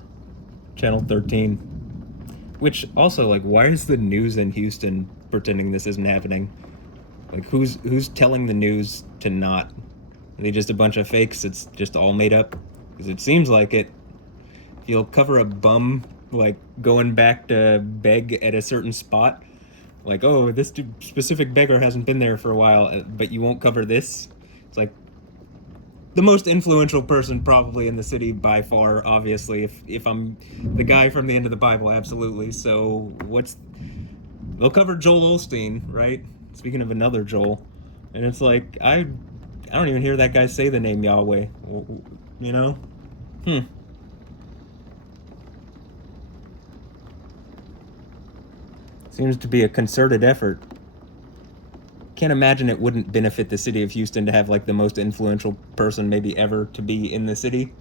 channel 13. Which also, like, why is the news in Houston pretending this isn't happening? Like, who's telling the news to not? Are they just a bunch of fakes? It's just all made up? Because it seems like it. If you'll cover a bum, like, going back to beg at a certain spot, like, oh, this specific beggar hasn't been there for a while, but you won't cover this? It's like the most influential person probably in the city by far, obviously. If I'm the guy from the end of the Bible, absolutely. So they'll cover Joel Osteen, right? Speaking of another Joel. And it's like, I don't even hear that guy say the name Yahweh, you know? Seems to be a concerted effort. Can't imagine it wouldn't benefit the city of Houston to have like the most influential person maybe ever to be in the city.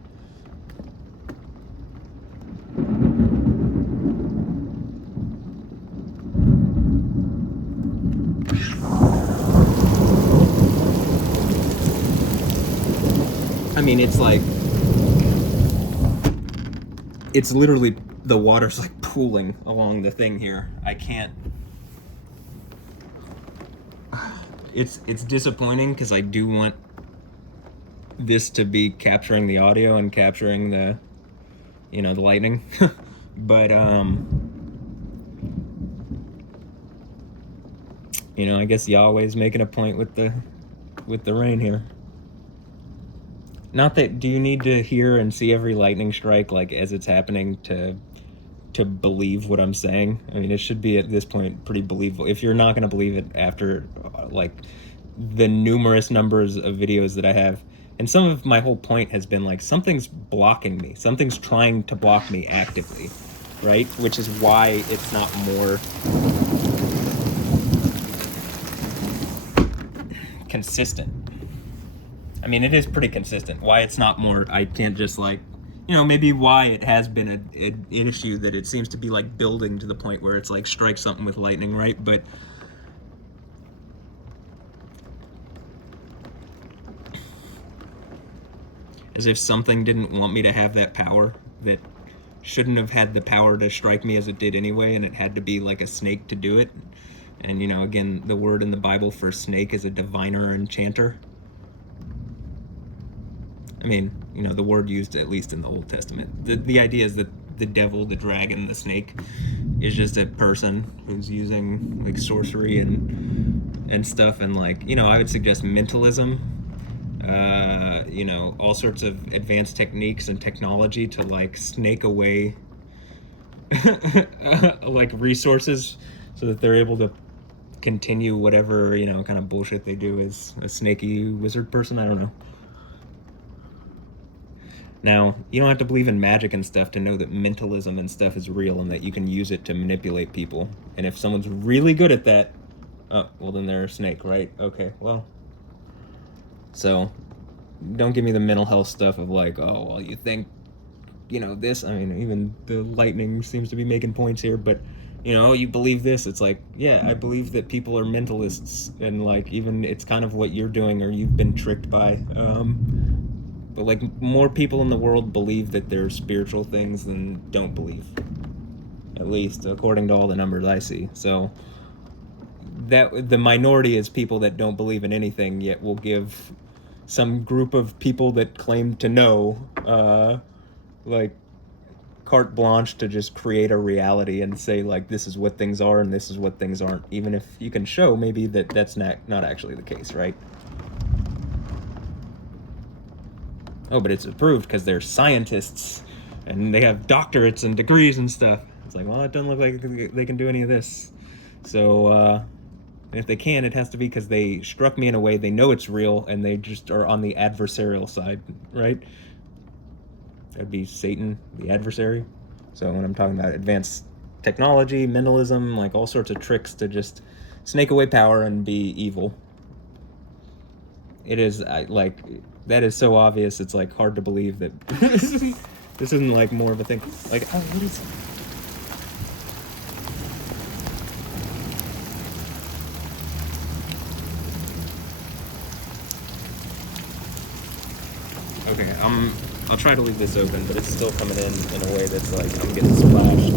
I mean, it's like, it's literally, the water's like pooling along the thing here. I can't. It's disappointing because I do want this to be capturing the audio and capturing the, you know, the lightning. But you know, I guess Yahweh's making a point with the rain here. Not that, do you need to hear and see every lightning strike like as it's happening to believe what I'm saying? I mean, it should be at this point pretty believable. If you're not going to believe it after like the numerous numbers of videos that I have, and some of my whole point has been like, something's blocking me, something's trying to block me actively, right? Which is why it's not more consistent. I mean, it is pretty consistent. Why it's not more, I can't just like, you know, maybe why it has been an issue that it seems to be like building to the point where it's like strike something with lightning, right? But as if something didn't want me to have that power, that shouldn't have had the power to strike me as it did anyway, and it had to be like a snake to do it. And, you know, again, the word in the Bible for snake is a diviner or enchanter. I mean, the word used at least in the Old Testament. The idea is that the devil, the dragon, the snake is just a person who's using like sorcery and stuff, and like I would suggest mentalism, all sorts of advanced techniques and technology to like snake away like resources so that they're able to continue whatever kind of bullshit they do as a snaky wizard person. I don't know. Now, you don't have to believe in magic and stuff to know that mentalism and stuff is real and that you can use it to manipulate people. And if someone's really good at that, oh, well, then they're a snake, right? Okay, well. So, don't give me the mental health stuff of like, oh, well, you think, this. I mean, even the lightning seems to be making points here, but, you believe this. It's like, yeah, I believe that people are mentalists. And like, even it's kind of what you're doing or you've been tricked by. But like more people in the world believe that they're spiritual things than don't believe, at least according to all the numbers I see. So that the minority is people that don't believe in anything, yet will give some group of people that claim to know like carte blanche to just create a reality and say like this is what things are and this is what things aren't, even if you can show maybe that that's not actually the case, right? Oh, but it's approved because they're scientists and they have doctorates and degrees and stuff. It's like, well, it doesn't look like they can do any of this. So, and if they can, it has to be because they struck me in a way they know it's real and they just are on the adversarial side, right? That'd be Satan, the adversary. So when I'm talking about advanced technology, mentalism, like all sorts of tricks to just snake away power and be evil. It is like that is so obvious. It's like hard to believe that this isn't like more of a thing. Like, oh, what is? Okay, I'll try to leave this open, but it's still coming in a way that's like I'm getting splashed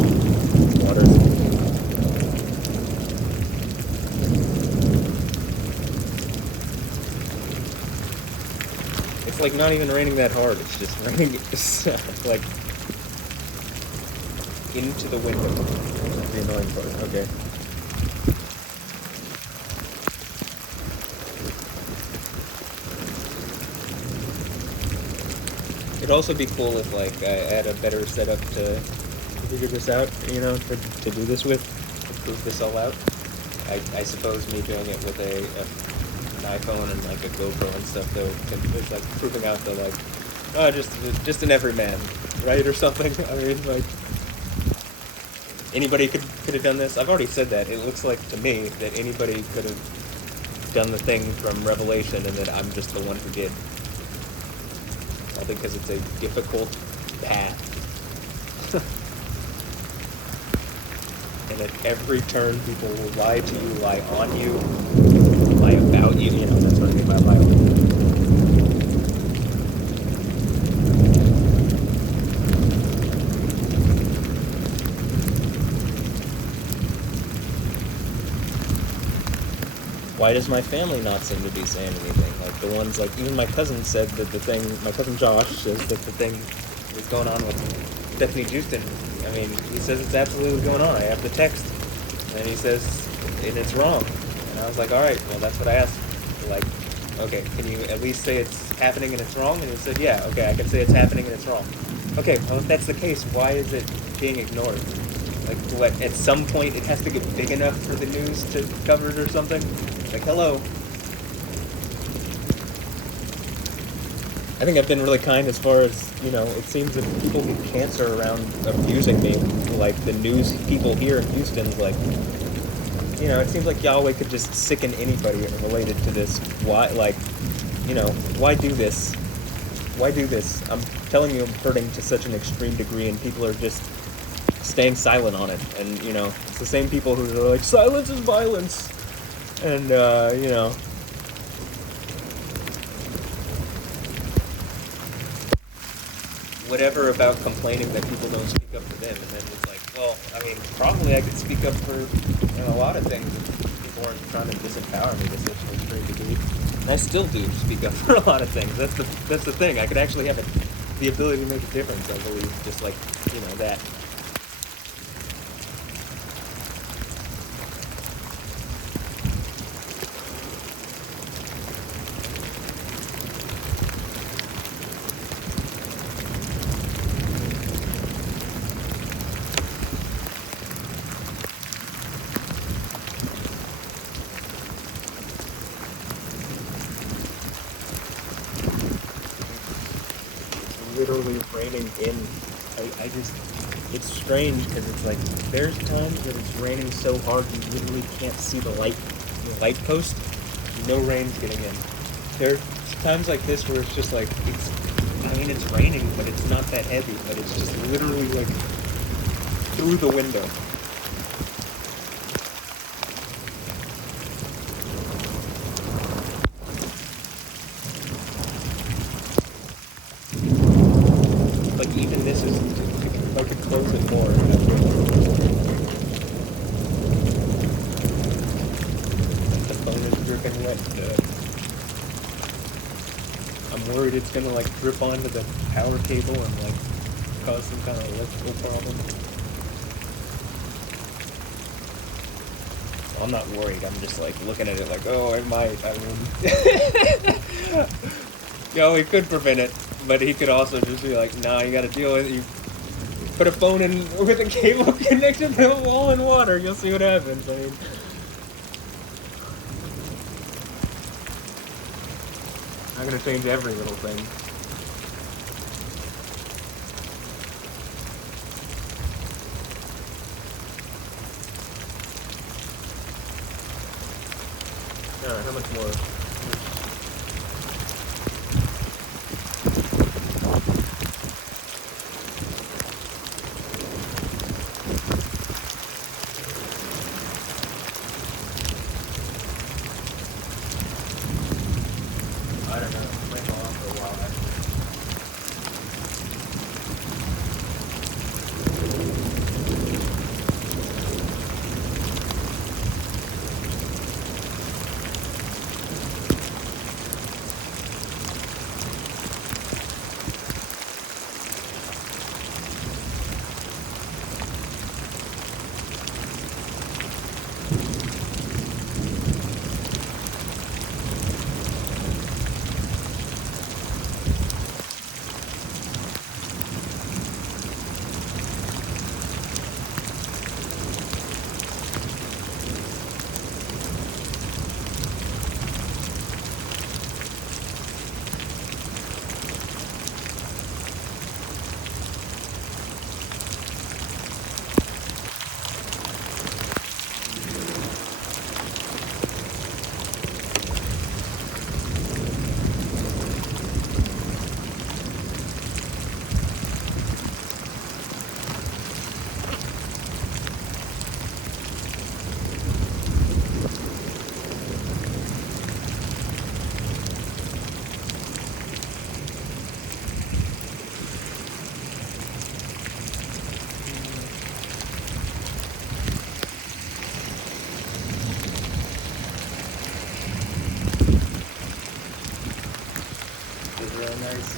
water. It's like not even raining that hard. It's just raining like into the window. That's the annoying part. Okay. It'd also be cool if like I had a better setup to figure this out, to do this with, to prove this all out. I suppose me doing it with an iPhone and like a GoPro and stuff though, it's like proving out the like, oh, just an everyman, right, or something. I mean, like anybody could have done this. I've already said that. It looks like to me that anybody could have done the thing from Revelation, and that I'm just the one who did. All because it's a difficult path. And at every turn, people will lie to you, lie on you, lie about you. That's what I mean by lie. Why does my family not seem to be saying anything? Like the ones, like even my cousin said that my cousin Josh says that the thing is going on with Stephanie Houston. I mean, he says it's absolutely going on. I have the text, and he says, and it's wrong. And I was like, all right, well, that's what I asked. Like, okay, can you at least say it's happening and it's wrong? And he said, yeah, okay, I can say it's happening and it's wrong. Okay, well, if that's the case, why is it being ignored? Like, what, at some point it has to get big enough for the news to cover it or something? Like, hello. I think I've been really kind as far as, it seems that people get cancer around abusing me. Like, the news people here in Houston's like, it seems like Yahweh could just sicken anybody related to this. Why, like, why do this? Why do this? I'm telling you I'm hurting to such an extreme degree, and people are just staying silent on it. And, it's the same people who are like, silence is violence. And, whatever about complaining that people don't speak up for them. And then it's like, well, I mean, probably I could speak up for a lot of things if people aren't trying to disempower me to such an extreme degree. I still do speak up for a lot of things. That's the thing. I could actually have the ability to make a difference, I believe, just like, that. Literally raining in. It's strange because it's like there's times that it's raining so hard you literally can't see the light post. No rain's getting in. There's times like this where it's just like it's raining, but it's not that heavy, but it's just literally like through the window. Like even this is, if I could close it more. The phone is dripping wet. I'm worried it's gonna like drip onto the power cable and like cause some kind of electrical problem. Well, I'm not worried. I'm just like looking at it like, oh, it might. He could prevent it, but he could also just be like, nah, you gotta deal with it. You put a phone in with a cable connected to the wall in water, you'll see what happens. I'm gonna change every little thing. Alright, how much more? I don't know. It might go on for a while, actually. It's real nice.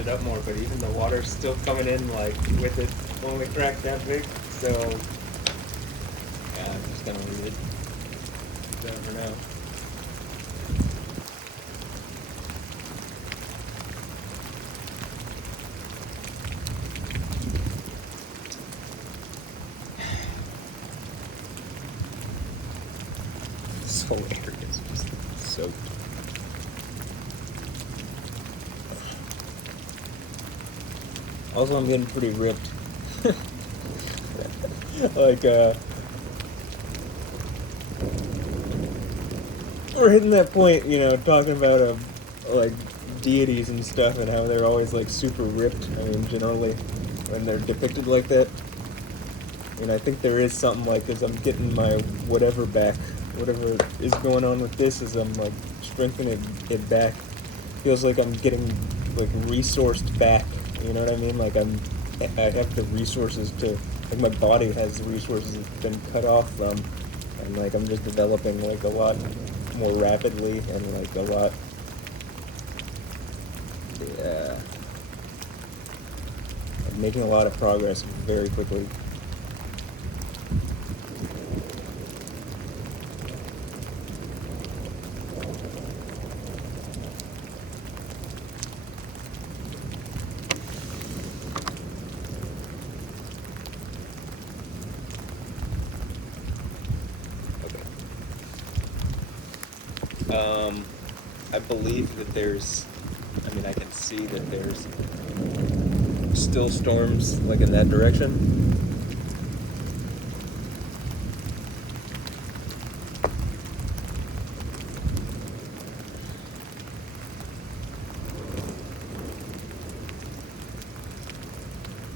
it up more, but even the water's still coming in like with it only cracked that big. So yeah, I'm just gonna leave it done for now. This whole area is just soaked. Also, I'm getting pretty ripped. Like, we're hitting that point, you know, talking about, like, deities and stuff and how they're always, like, super ripped. I mean, generally, when they're depicted like that. And I think there is something like this. I'm getting my whatever back. Whatever is going on with this is I'm, like, strengthening it back. Feels like I'm getting, like, resourced back. You know what I mean? Like, I have the resources to, like, my body has the resources it's been cut off from. And, like, I'm just developing, like, a lot more rapidly and, like, a lot, yeah, I'm making a lot of progress very quickly. I believe that there's, I mean, I can see that there's still storms, like, in that direction.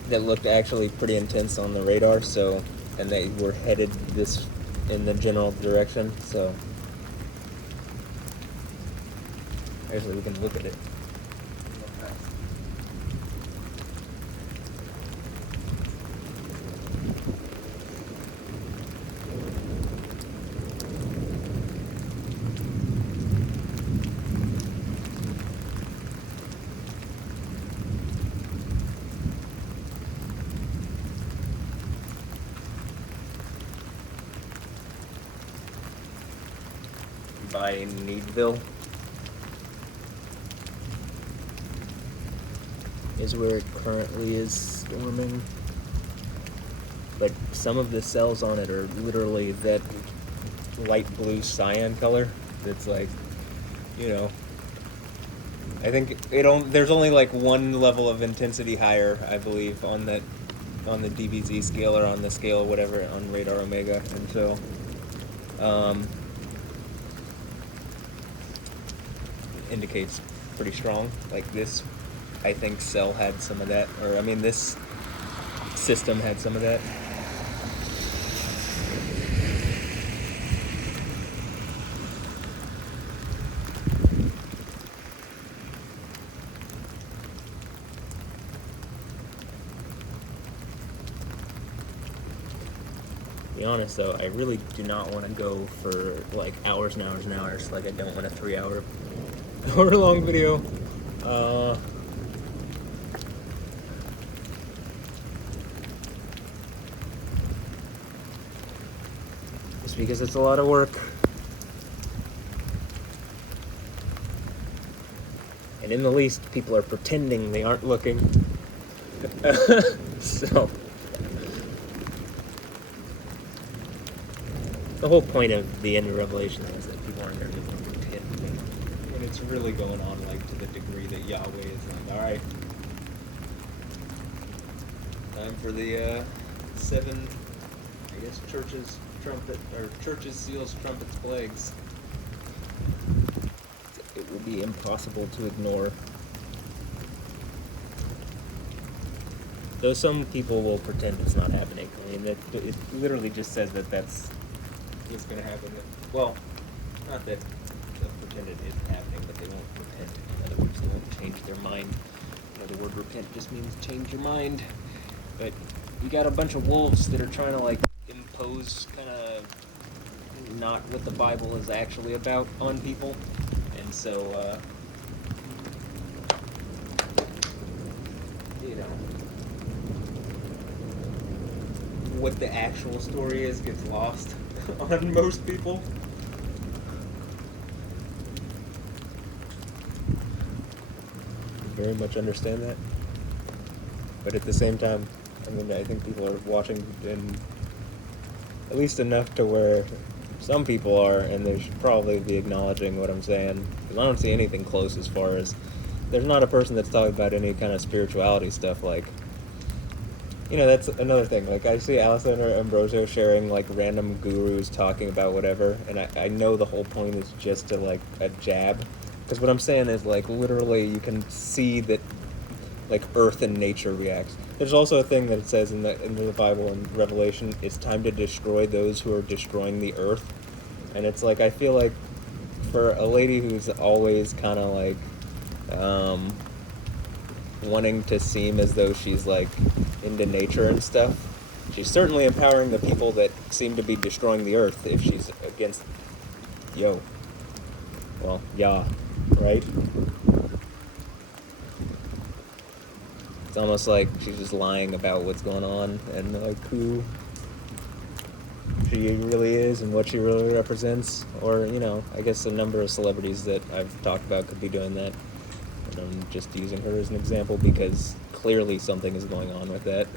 That looked actually pretty intense on the radar, so, and they were headed this, in the general direction, so. Actually, we can look at it. By Needville is where it currently is storming, but some of the cells on it are literally that light blue cyan color. That's like, you know, I think there's only like one level of intensity higher, I believe, on that, on the DBZ scale or on the scale or whatever on Radar Omega, and so indicates pretty strong. Like this, I think cell had some of that, or I mean this system had some of that. To be honest though, I really do not want to go for like hours and hours and hours. Like I don't want a 3 hour long video. Just because it's a lot of work. And in the least, people are pretending they aren't looking. So the whole point of the end of Revelation is that people aren't going to pretend when it's really going on, like to the degree that Yahweh is like, alright, time for the 7, I guess, churches, seals, trumpets, plagues. It will be impossible to ignore. Though some people will pretend it's not happening. I mean, it literally just says that that's what's going to happen. Well, not that they'll pretend it is happening, but they won't repent. In other words, they won't change their mind. You know, the word repent just means change your mind. But you got a bunch of wolves that are trying to, like, impose kind of not what the Bible is actually about on people. And so, you know, what the actual story is gets lost on most people. Very much understand that. But at the same time, I mean, I think people are watching in at least enough to where some people are, and they should probably be acknowledging what I'm saying. Because I don't see anything close as far as there's not a person that's talking about any kind of spirituality stuff. Like, you know, that's another thing. Like, I see Alessandra Ambrosio sharing like random gurus talking about whatever, and I know the whole point is just to like a jab. Because what I'm saying is like literally you can see that like earth and nature reacts. There's also a thing that it says in the Bible in Revelation, it's time to destroy those who are destroying the earth. And it's like I feel like for a lady who's always kind of like wanting to seem as though she's like into nature and stuff, she's certainly empowering the people that seem to be destroying the earth if she's against Yah, right? It's almost like she's just lying about what's going on and like who she really is and what she really represents. Or, you know, I guess a number of celebrities that I've talked about could be doing that. And I'm just using her as an example because clearly something is going on with that.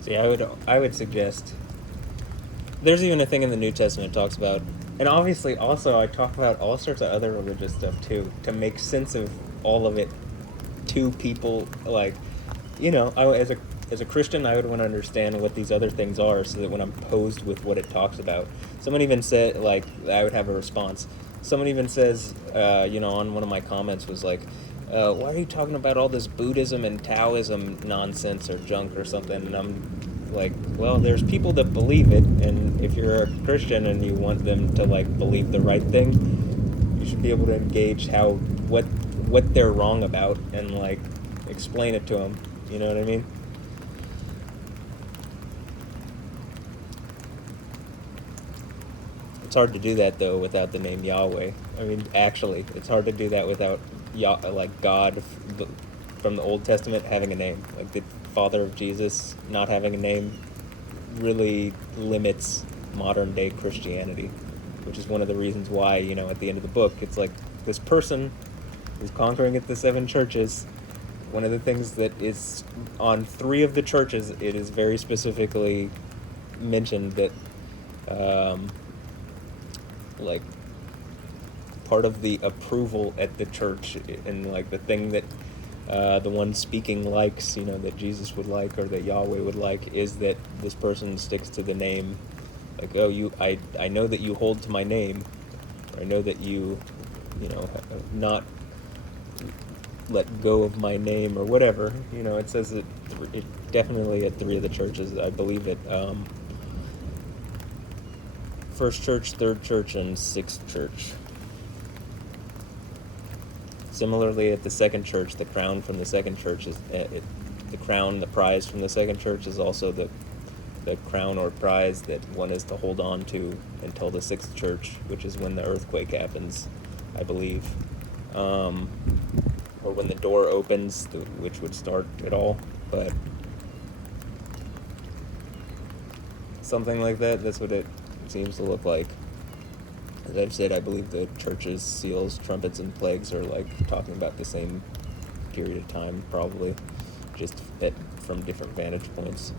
See, I would suggest there's even a thing in the New Testament that talks about, and obviously also I talk about all sorts of other religious stuff too to make sense of all of it to people. Like, you know, as a Christian, I would want to understand what these other things are, so that when I'm posed with what it talks about, someone even said like I would have a response. Someone even says, you know, on one of my comments was like, why are you talking about all this Buddhism and Taoism nonsense or junk or something? And I'm like, well, there's people that believe it, and if you're a Christian and you want them to like believe the right thing, you should be able to engage what they're wrong about and like explain it to them. You know what I mean? It's hard to do that though without the name Yahweh. I mean, actually, it's hard to do that without like God from the Old Testament having a name. Like the Father of Jesus not having a name really limits modern day Christianity, which is one of the reasons why, you know, at the end of the book, it's like this person who's conquering at the 7 churches. One of the things that is on 3 of the churches, it is very specifically mentioned that like part of the approval at the church and like the thing that the one speaking likes, you know, that Jesus would like or that Yahweh would like, is that this person sticks to the name. Like, oh, I know that you hold to my name, or I know that you know, have not let go of my name or whatever. You know, it says it definitely at 3 of the churches. I believe it. First church, third church, and sixth church. Similarly, at the second church, the crown from the second church is the crown, the prize from the second church is also the crown or prize that one is to hold on to until the sixth church, which is when the earthquake happens, I believe, or when the door opens, which would start it all. But something like that. That's what it seems to look like. As I've said, I believe the churches, seals, trumpets, and plagues are like talking about the same period of time, probably, just from different vantage points.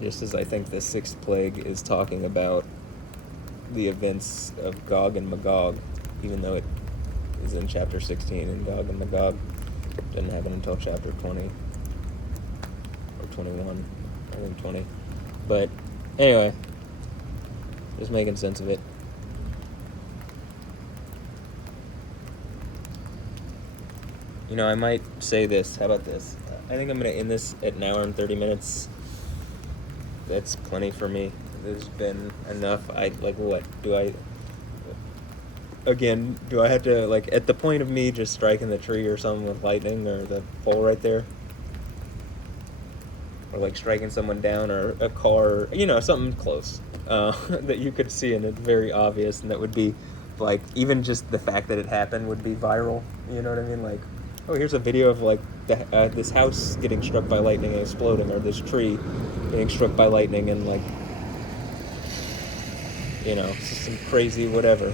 Just as I think the 6th plague is talking about the events of Gog and Magog, even though it is in chapter 16, and Gog and Magog didn't happen until chapter 20 or 21. I think 20. But anyway, just making sense of it. You know, I might say this. How about this? I think I'm going to end this at an hour and 30 minutes. That's plenty for me. There's been enough. What? Again, do I have to, like, at the point of me just striking the tree or something with lightning or the pole right there? Or, like, striking someone down or a car, something close that you could see and it's very obvious and that would be, like, even just the fact that it happened would be viral. You know what I mean? Like, oh, here's a video of, like, this house getting struck by lightning and exploding, or this tree getting struck by lightning and, like, some crazy whatever.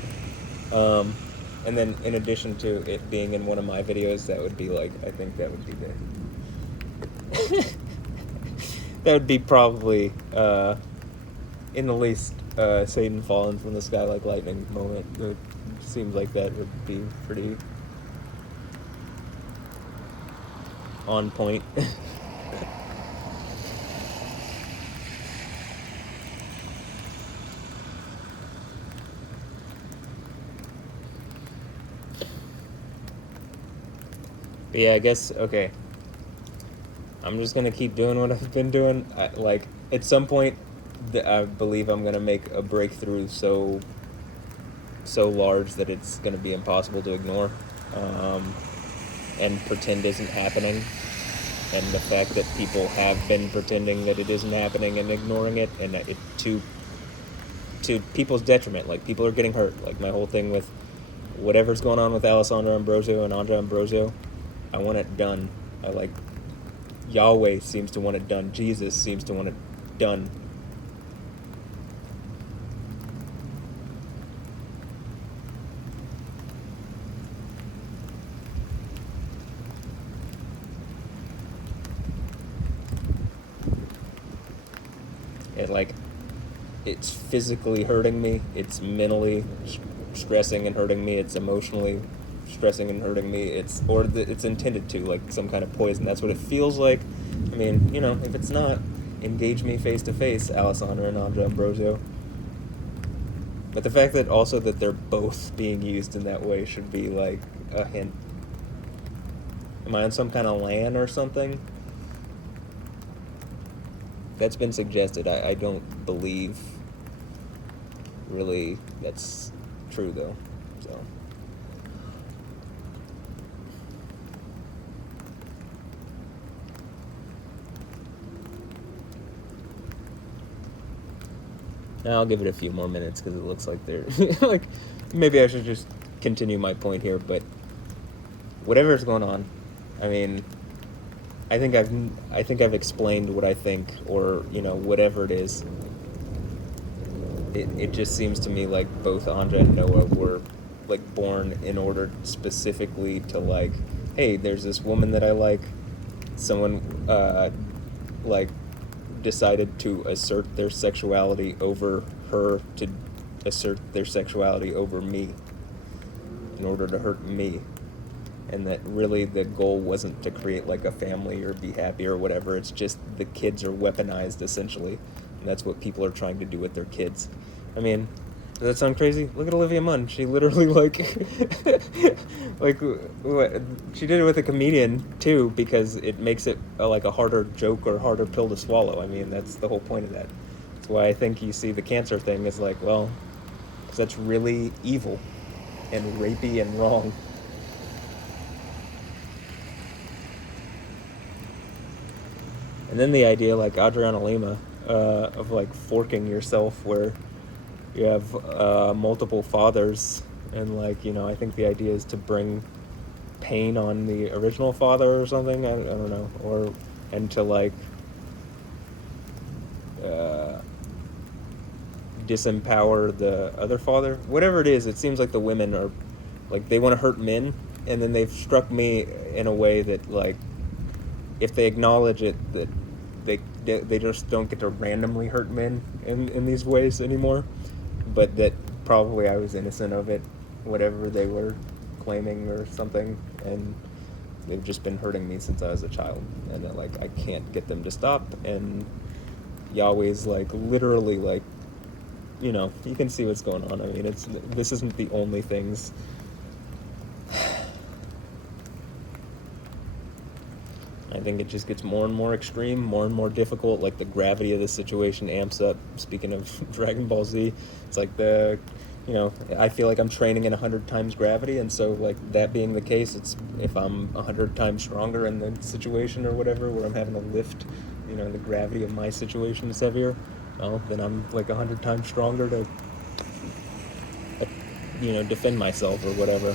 And then in addition to it being in one of my videos, that would be like, I think that would be the that would be probably in the least Satan falling from the sky like lightning moment. It seems like that would be pretty on point. But yeah, I guess, okay. I'm just gonna keep doing what I've been doing. At some point, I believe I'm gonna make a breakthrough so large that it's gonna be impossible to ignore, and pretend isn't happening. And the fact that people have been pretending that it isn't happening and ignoring it, and it to people's detriment. Like, people are getting hurt. Like, my whole thing with whatever's going on with Alessandra Ambrosio and Anja Ambrosio, I want it done. Yahweh seems to want it done. Jesus seems to want it done. It's physically hurting me. It's mentally stressing and hurting me. It's emotionally stressing and hurting me. It's intended to, like some kind of poison. That's what it feels like. I mean, if it's not, engage me face to face, Alessandra and Anja Ambrosio. But the fact that also that they're both being used in that way should be like a hint. Am I on some kind of LAN or something? That's been suggested. I don't believe really that's true though. So now I'll give it a few more minutes because it looks like they're like, maybe I should just continue my point here, but whatever's going on, I mean, I think I've explained what I think, or whatever it is. It just seems to me like both Anja and Noah were like born in order specifically to, like, hey, there's this woman that I like. Someone like decided to assert their sexuality over her, to assert their sexuality over me in order to hurt me. And that really the goal wasn't to create like a family or be happy or whatever. It's just the kids are weaponized essentially, and that's what people are trying to do with their kids. I mean, does that sound crazy? Look at Olivia Munn. She literally like she did it with a comedian too, because it makes it like a harder joke or harder pill to swallow. I mean, that's the whole point of that. That's why I think you see the cancer thing is like, well, because that's really evil and rapey and wrong. And then the idea, like Adriana Lima, of like forking yourself, where you have multiple fathers, and like, I think the idea is to bring pain on the original father or something. I don't know, and to like disempower the other father. Whatever it is, it seems like the women are like, they want to hurt men, and then they've struck me in a way that, like, if they acknowledge it, that they just don't get to randomly hurt men in these ways anymore, but that probably I was innocent of it, whatever they were claiming or something, and they've just been hurting me since I was a child, and that, like, I can't get them to stop. And Yahweh's like literally like, you can see what's going on. I mean, this isn't the only things. think it just gets more and more extreme, more and more difficult. Like the gravity of the situation amps up. Speaking of Dragon Ball Z, it's like I feel like I'm training in 100 times gravity, and so like that being the case, it's if I'm 100 times stronger in the situation or whatever, where I'm having to lift, the gravity of my situation is heavier. Well, then I'm like 100 times stronger to, defend myself or whatever.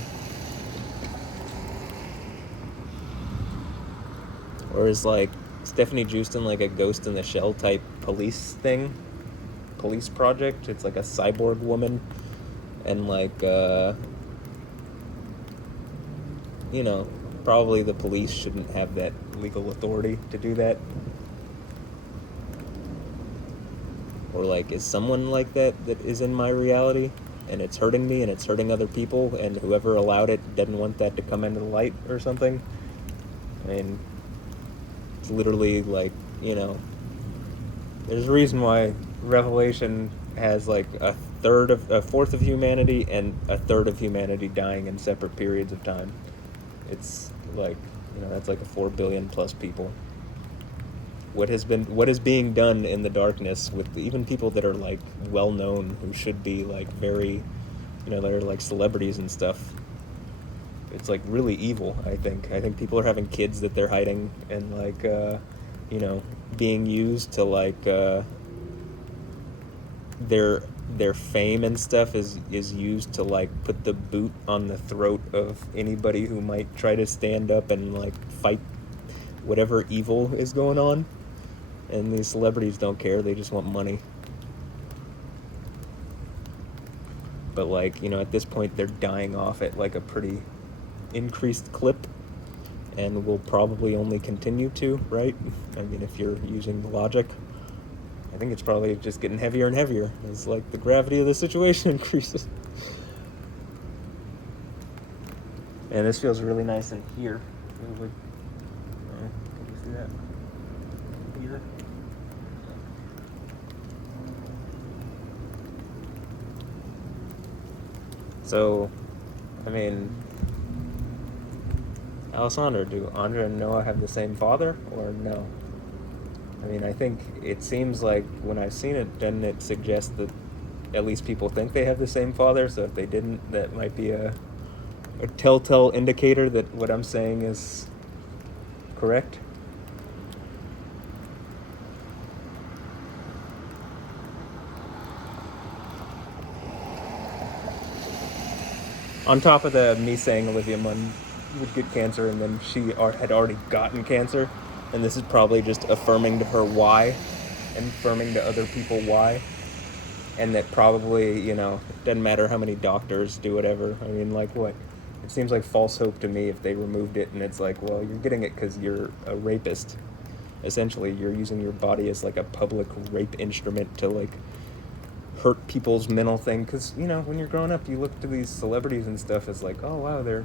Or is like Stephanie Jewston like a Ghost in the Shell type police project? It's like a cyborg woman, and like probably the police shouldn't have that legal authority to do that. Or like, is someone like that is in my reality, and it's hurting me and it's hurting other people, and whoever allowed it didn't want that to come into the light or something? I mean, it's literally like, there's a reason why Revelation has like a fourth of humanity and a third of humanity dying in separate periods of time. It's like, that's like a 4 billion plus people. What is being done in the darkness with even people that are like well known, who should be like very, that are like celebrities and stuff. It's like really evil. I think people are having kids that they're hiding, and like being used to like their fame and stuff is used to like put the boot on the throat of anybody who might try to stand up and like fight whatever evil is going on. And these celebrities don't care, they just want money. But like, at this point they're dying off at like a pretty increased clip, and will probably only continue to, right? I mean, if you're using the logic, I think it's probably just getting heavier and heavier as like the gravity of the situation increases. And this feels really nice in here. Can you see that? Here. So, I mean, Alessandra, do Andra and Noah have the same father, or no? I mean, I think it seems like when I've seen it, doesn't it suggest that at least people think they have the same father? So if they didn't, that might be a telltale indicator that what I'm saying is correct. On top of me saying Olivia Munn would get cancer, and then she had already gotten cancer, and this is probably just affirming to her why, and affirming to other people why, and that probably, it doesn't matter how many doctors do whatever. I mean, like what? It seems like false hope to me if they removed it, and it's like, well, you're getting it because you're a rapist. Essentially, you're using your body as like a public rape instrument to like hurt people's mental thing, because when you're growing up, you look to these celebrities and stuff as like, oh wow, they're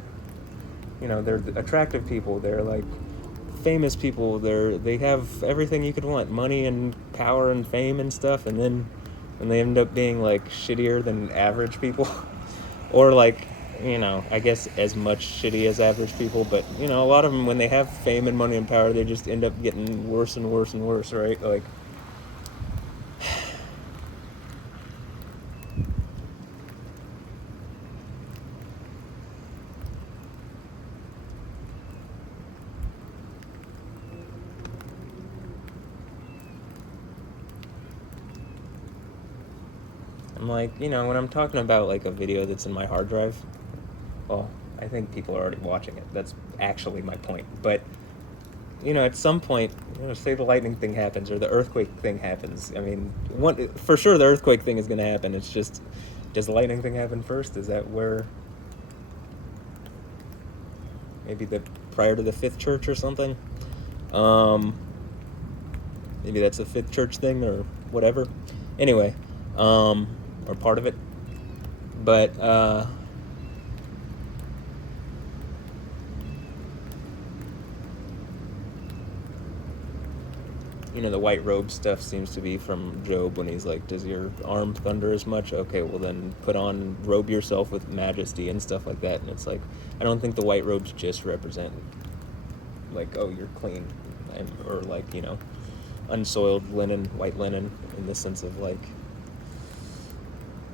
attractive people, they're like famous people, they have everything you could want, money and power and fame and stuff, and then they end up being like shittier than average people or like, I guess as much shitty as average people, but a lot of them, when they have fame and money and power, they just end up getting worse and worse and worse, right? Like, I'm like, when I'm talking about like a video that's in my hard drive, well, I think people are already watching it. That's actually my point. But, at some point, say the lightning thing happens or the earthquake thing happens. I mean, for sure the earthquake thing is going to happen. It's just, does the lightning thing happen first? Is that where maybe prior to the fifth church or something? Maybe that's a fifth church thing or whatever. Anyway, or part of it. But, the white robe stuff seems to be from Job when he's like, does your arm thunder as much? Okay, well then robe yourself with majesty and stuff like that. And it's like, I don't think the white robes just represent like, oh, you're clean. or like, unsoiled linen, white linen, in the sense of like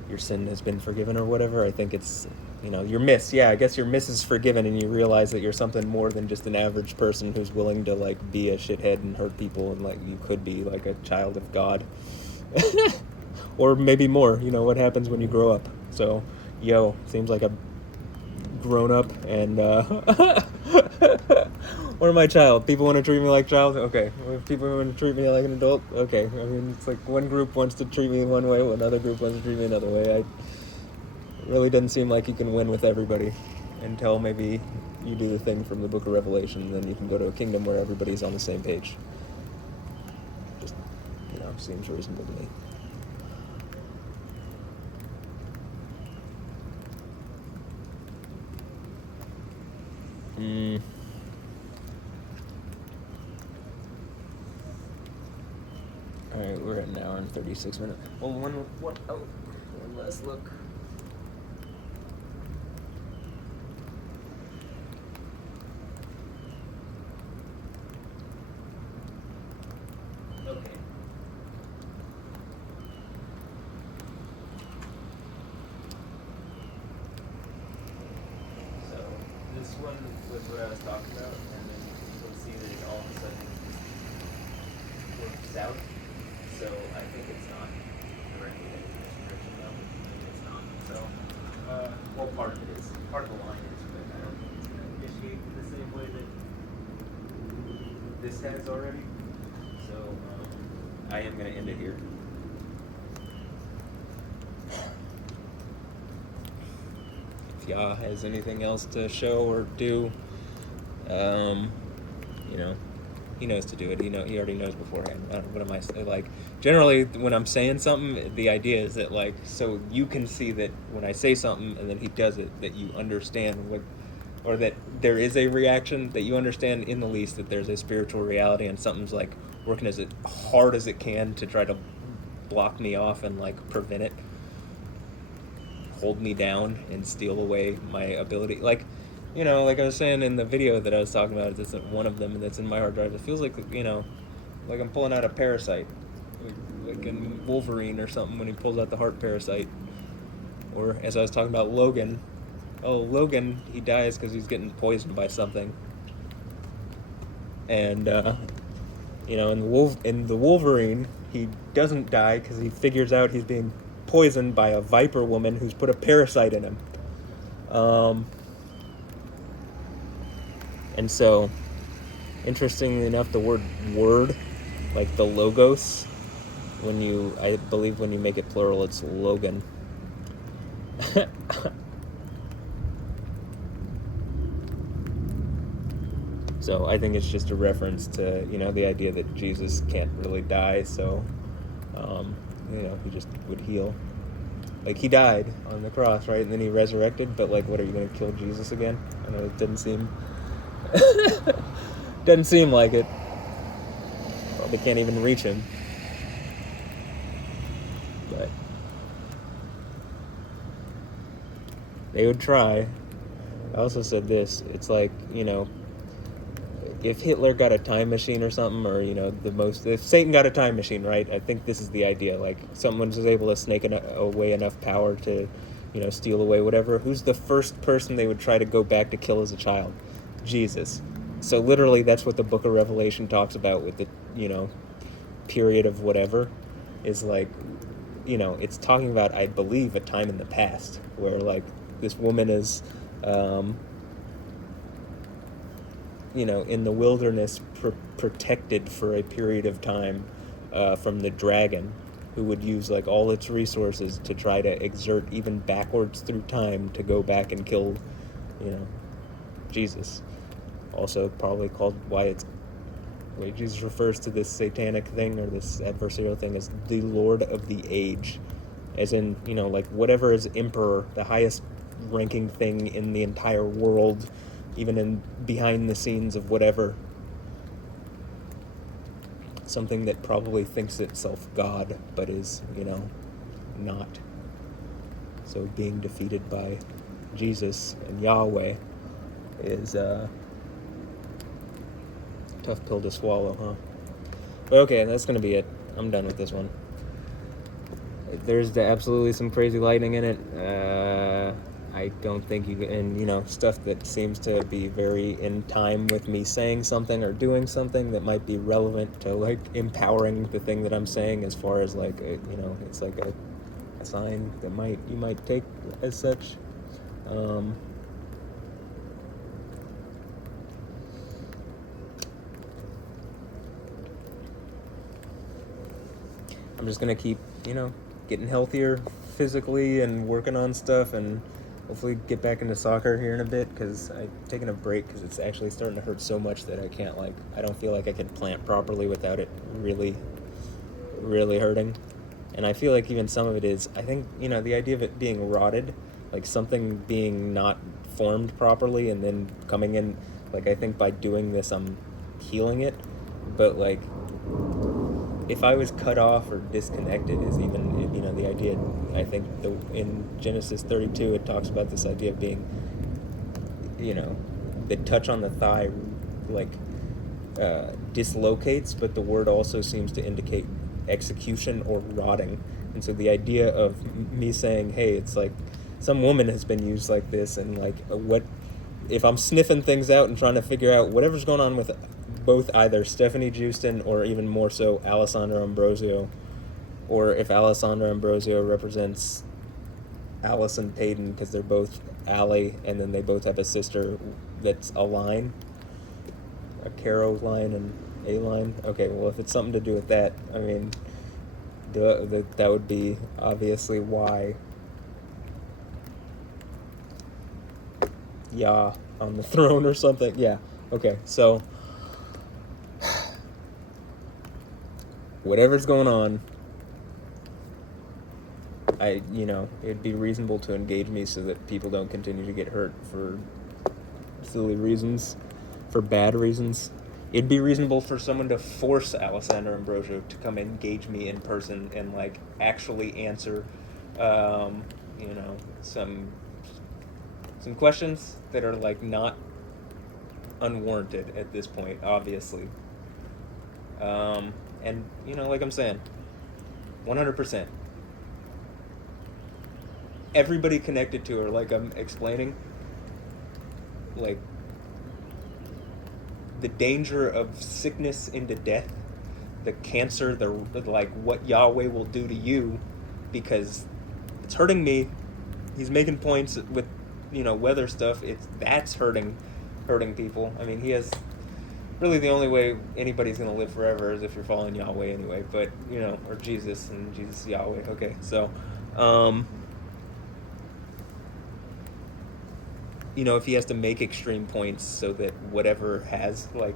your sin has been forgiven or whatever. I think it's, your miss. Yeah, I guess your miss is forgiven, and you realize that you're something more than just an average person who's willing to like be a shithead and hurt people, and like you could be like a child of God. Or maybe more. What happens when you grow up. So, seems like a grown up, and or my child. People want to treat me like child. Okay, if people want to treat me like an adult, okay. I mean, it's like one group wants to treat me one way, another group wants to treat me another way. It really doesn't seem like you can win with everybody until maybe you do the thing from the Book of Revelation, and then you can go to a kingdom where everybody's on the same page. Just, seems reasonable to me. Alright, we're at an hour and 36 minutes. Well, one last look. Okay. So, this one was what I was talking about, and then you'll see that it all of a sudden works out. So I think it's not directly a description though. Maybe it's not. So, well, part of it is. Part of the line is, but I don't think it's going to initiate in the same way that this has already. So, I am going to end it here. If Yah has anything else to show or do, he knows to do it. He already knows beforehand. What am I saying? Like, generally, when I'm saying something, the idea is that, like, so you can see that when I say something and then he does it, that you understand what, or that there is a reaction, that you understand in the least that there's a spiritual reality and something's, like, working as hard as it can to try to block me off and, like, prevent it, hold me down and steal away my ability. Like, like I was saying in the video that I was talking about, it's one of them that's in my hard drive. It feels like, like I'm pulling out a parasite, like in Wolverine or something when he pulls out the heart parasite. Or as I was talking about Logan, he dies because he's getting poisoned by something. And in the Wolverine, he doesn't die because he figures out he's being poisoned by a viper woman who's put a parasite in him. And so, interestingly enough, the word, like the logos, I believe when you make it plural, it's Logan. So I think it's just a reference to, the idea that Jesus can't really die, so, he just would heal. Like, he died on the cross, right? And then he resurrected, but, like, what, are you going to kill Jesus again? I know it didn't seem... doesn't seem like it. Probably can't even reach him. But they would try. I also said this. It's like, if Hitler got a time machine or something, or, if Satan got a time machine, right? I think this is the idea. Like, someone's able to snake away enough power to, steal away whatever. Who's the first person they would try to go back to kill as a child? Jesus. So literally that's what the Book of Revelation talks about with the, period of whatever, is like, it's talking about, I believe, a time in the past where, like, this woman is, in the wilderness protected for a period of time from the dragon, who would use, like, all its resources to try to exert even backwards through time to go back and kill, Jesus. Also probably called why Jesus refers to this satanic thing or this adversarial thing as the Lord of the Age, as in, like, whatever is emperor, the highest ranking thing in the entire world, even in behind the scenes of whatever, something that probably thinks itself God but is, not. So being defeated by Jesus and Yahweh is Tough pill to swallow, huh? But okay, that's gonna be it. I'm done with this one. There's absolutely some crazy lightning in it. I don't think you, and stuff that seems to be very in time with me saying something or doing something that might be relevant to like empowering the thing that I'm saying, as far as like it's like a sign that you might take as such. I'm just gonna keep getting healthier physically and working on stuff, and hopefully get back into soccer here in a bit, because I've taken a break because it's actually starting to hurt so much that I don't feel like I can plant properly without it really, really hurting. And I feel like even some of it is, I think, the idea of it being rotted, like something being not formed properly and then coming in, like I think by doing this I'm healing it, but like if I was cut off or disconnected is even, the idea, I think in Genesis 32 it talks about this idea of being, the touch on the thigh like dislocates, but the word also seems to indicate execution or rotting. And so the idea of me saying, hey, it's like some woman has been used like this, and like what if I'm sniffing things out and trying to figure out whatever's going on with both either Stephanie Jewston or even more so Alessandra Ambrosio, or if Alessandra Ambrosio represents Allison Payton because they're both Allie, and then they both have a sister that's a line, a Caro line and a line. Okay, well, if it's something to do with that, I mean, that would be obviously why Yah on the throne or something. Yeah, okay, so whatever's going on, it'd be reasonable to engage me so that people don't continue to get hurt for silly reasons, for bad reasons. It'd be reasonable for someone to force Alessandra Ambrosio to come engage me in person and like actually answer, some questions that are like not unwarranted at this point, obviously. And like I'm saying, 100%. Everybody connected to her, like I'm explaining, like the danger of sickness into death, the cancer, the like what Yahweh will do to you because it's hurting me. He's making points with weather stuff. That's hurting people. I mean, he has really the only way anybody's gonna live forever is if you're following Yahweh anyway. But or Jesus, and Jesus Yahweh. Okay, so if he has to make extreme points so that whatever has, like,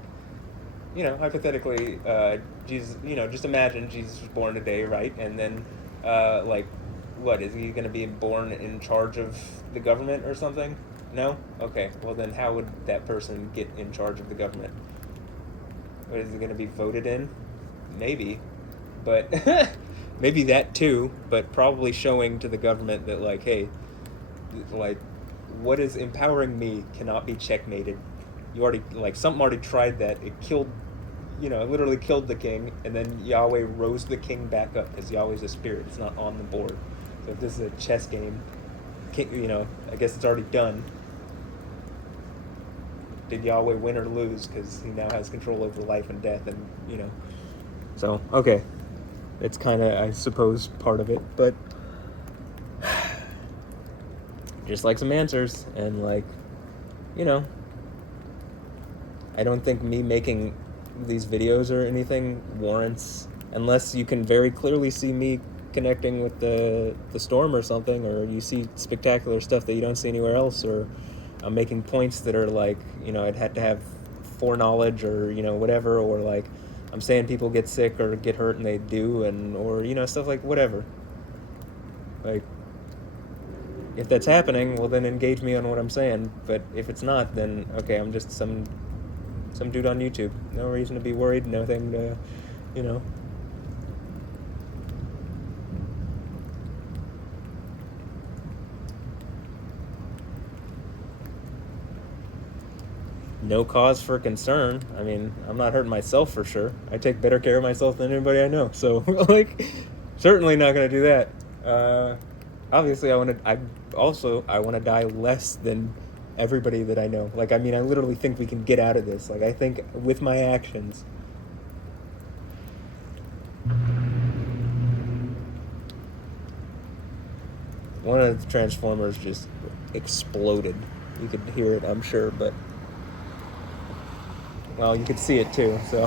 hypothetically, Jesus, just imagine Jesus was born today, right? And then, like, what, is he going to be born in charge of the government or something? No? Okay, well then how would that person get in charge of the government? What, is he going to be voted in? Maybe. But, maybe that too, but probably showing to the government that, like, hey, like, what is empowering me cannot be checkmated. Something already tried that. It killed, it literally killed the king, and then Yahweh rose the king back up because Yahweh's a spirit. It's not on the board. So if this is a chess game, I guess it's already done. Did Yahweh win or lose? Because he now has control over life and death, and So okay, it's kind of, I suppose, part of it, but. Just like some answers, and like, I don't think me making these videos or anything warrants, unless you can very clearly see me connecting with the storm or something, or you see spectacular stuff that you don't see anywhere else, or I'm making points that are like, I'd had to have foreknowledge or, whatever, or like I'm saying people get sick or get hurt and they do, and, or, stuff like whatever. Like, if that's happening, well then engage me on what I'm saying. But if it's not, then okay, I'm just some dude on YouTube. No reason to be worried. Nothing to, no cause for concern. I mean, I'm not hurting myself for sure. I take better care of myself than anybody I know. So, like, certainly not going to do that. Obviously, I want to die less than everybody that I know. Like, I mean, I literally think we can get out of this. Like, I think with my actions. One of the Transformers just exploded. You could hear it, I'm sure, but well, you could see it too, so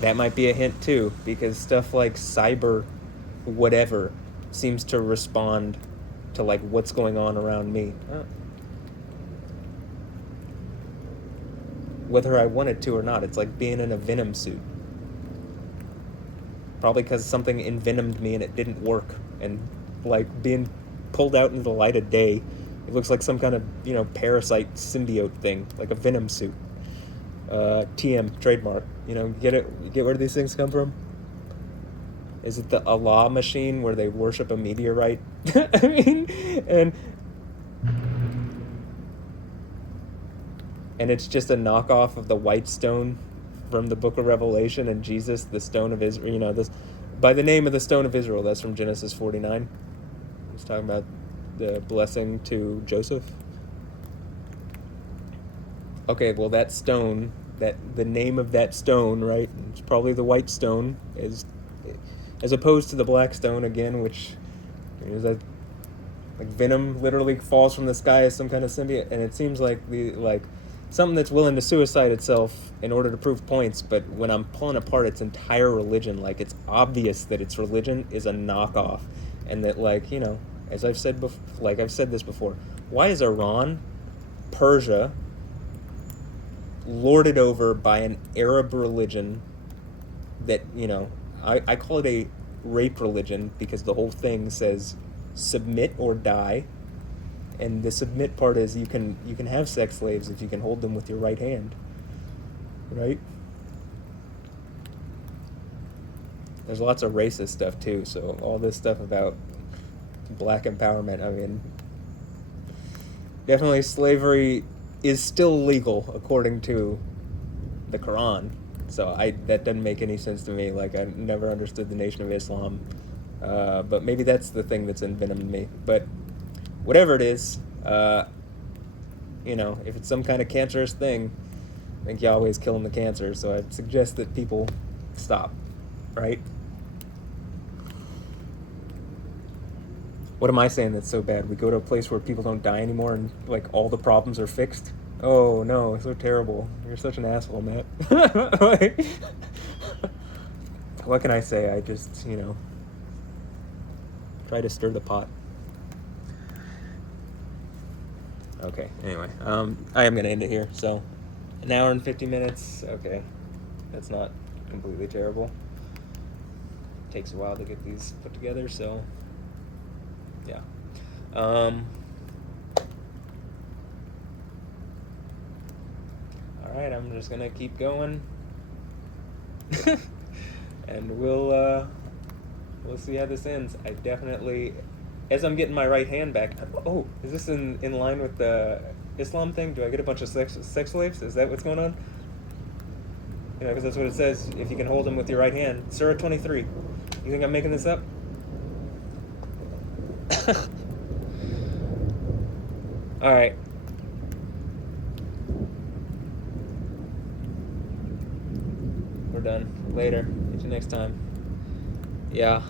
that might be a hint too, because stuff like cyber whatever seems to respond to like what's going on around me. Whether I wanted to or not, it's like being in a venom suit. Probably because something envenomed me and it didn't work, and like being pulled out into the light of day, it looks like some kind of parasite symbiote thing, like a venom suit. TM trademark. Get it? You get where these things come from? Is it the Allah machine where they worship a meteorite? I mean, and it's just a knockoff of the white stone from the Book of Revelation, and Jesus, the stone of Israel. This by the name of the stone of Israel. That's from Genesis 49. He's talking about the blessing to Joseph. Okay, well, that stone, the name of that stone, right? It's probably the white stone, as opposed to the black stone again, which is like venom literally falls from the sky as some kind of symbiote, and it seems like something that's willing to suicide itself in order to prove points. But when I'm pulling apart its entire religion, like it's obvious that its religion is a knockoff, and that as I've said before, I've said this before, why is Iran, Persia, lorded over by an Arab religion that I call it a rape religion, because the whole thing says submit or die. And the submit part is you can have sex slaves if you can hold them with your right hand, right? There's lots of racist stuff too, so all this stuff about black empowerment, I mean, definitely slavery is still legal according to the Quran. So that doesn't make any sense to me. Like, I never understood the Nation of Islam, but maybe that's the thing that's envenomed me. But whatever it is, if it's some kind of cancerous thing, I think Yahweh's killing the cancer. So I'd suggest that people stop, right? What am I saying that's so bad? We go to a place where people don't die anymore and like all the problems are fixed? Oh no, it's so terrible. You're such an asshole, Matt. What can I say? I just, try to stir the pot. Okay, anyway, I am going to end it here. So, an hour and 50 minutes. Okay, that's not completely terrible. Takes a while to get these put together, so yeah. All right, I'm just gonna keep going, and we'll see how this ends. I definitely, as I'm getting my right hand back. Oh, is this in line with the Islam thing? Do I get a bunch of sex slaves? Is that what's going on? Because that's what it says. If you can hold them with your right hand. Surah 23. You think I'm making this up? All right. We're done. Later. Get you next time. Yeah.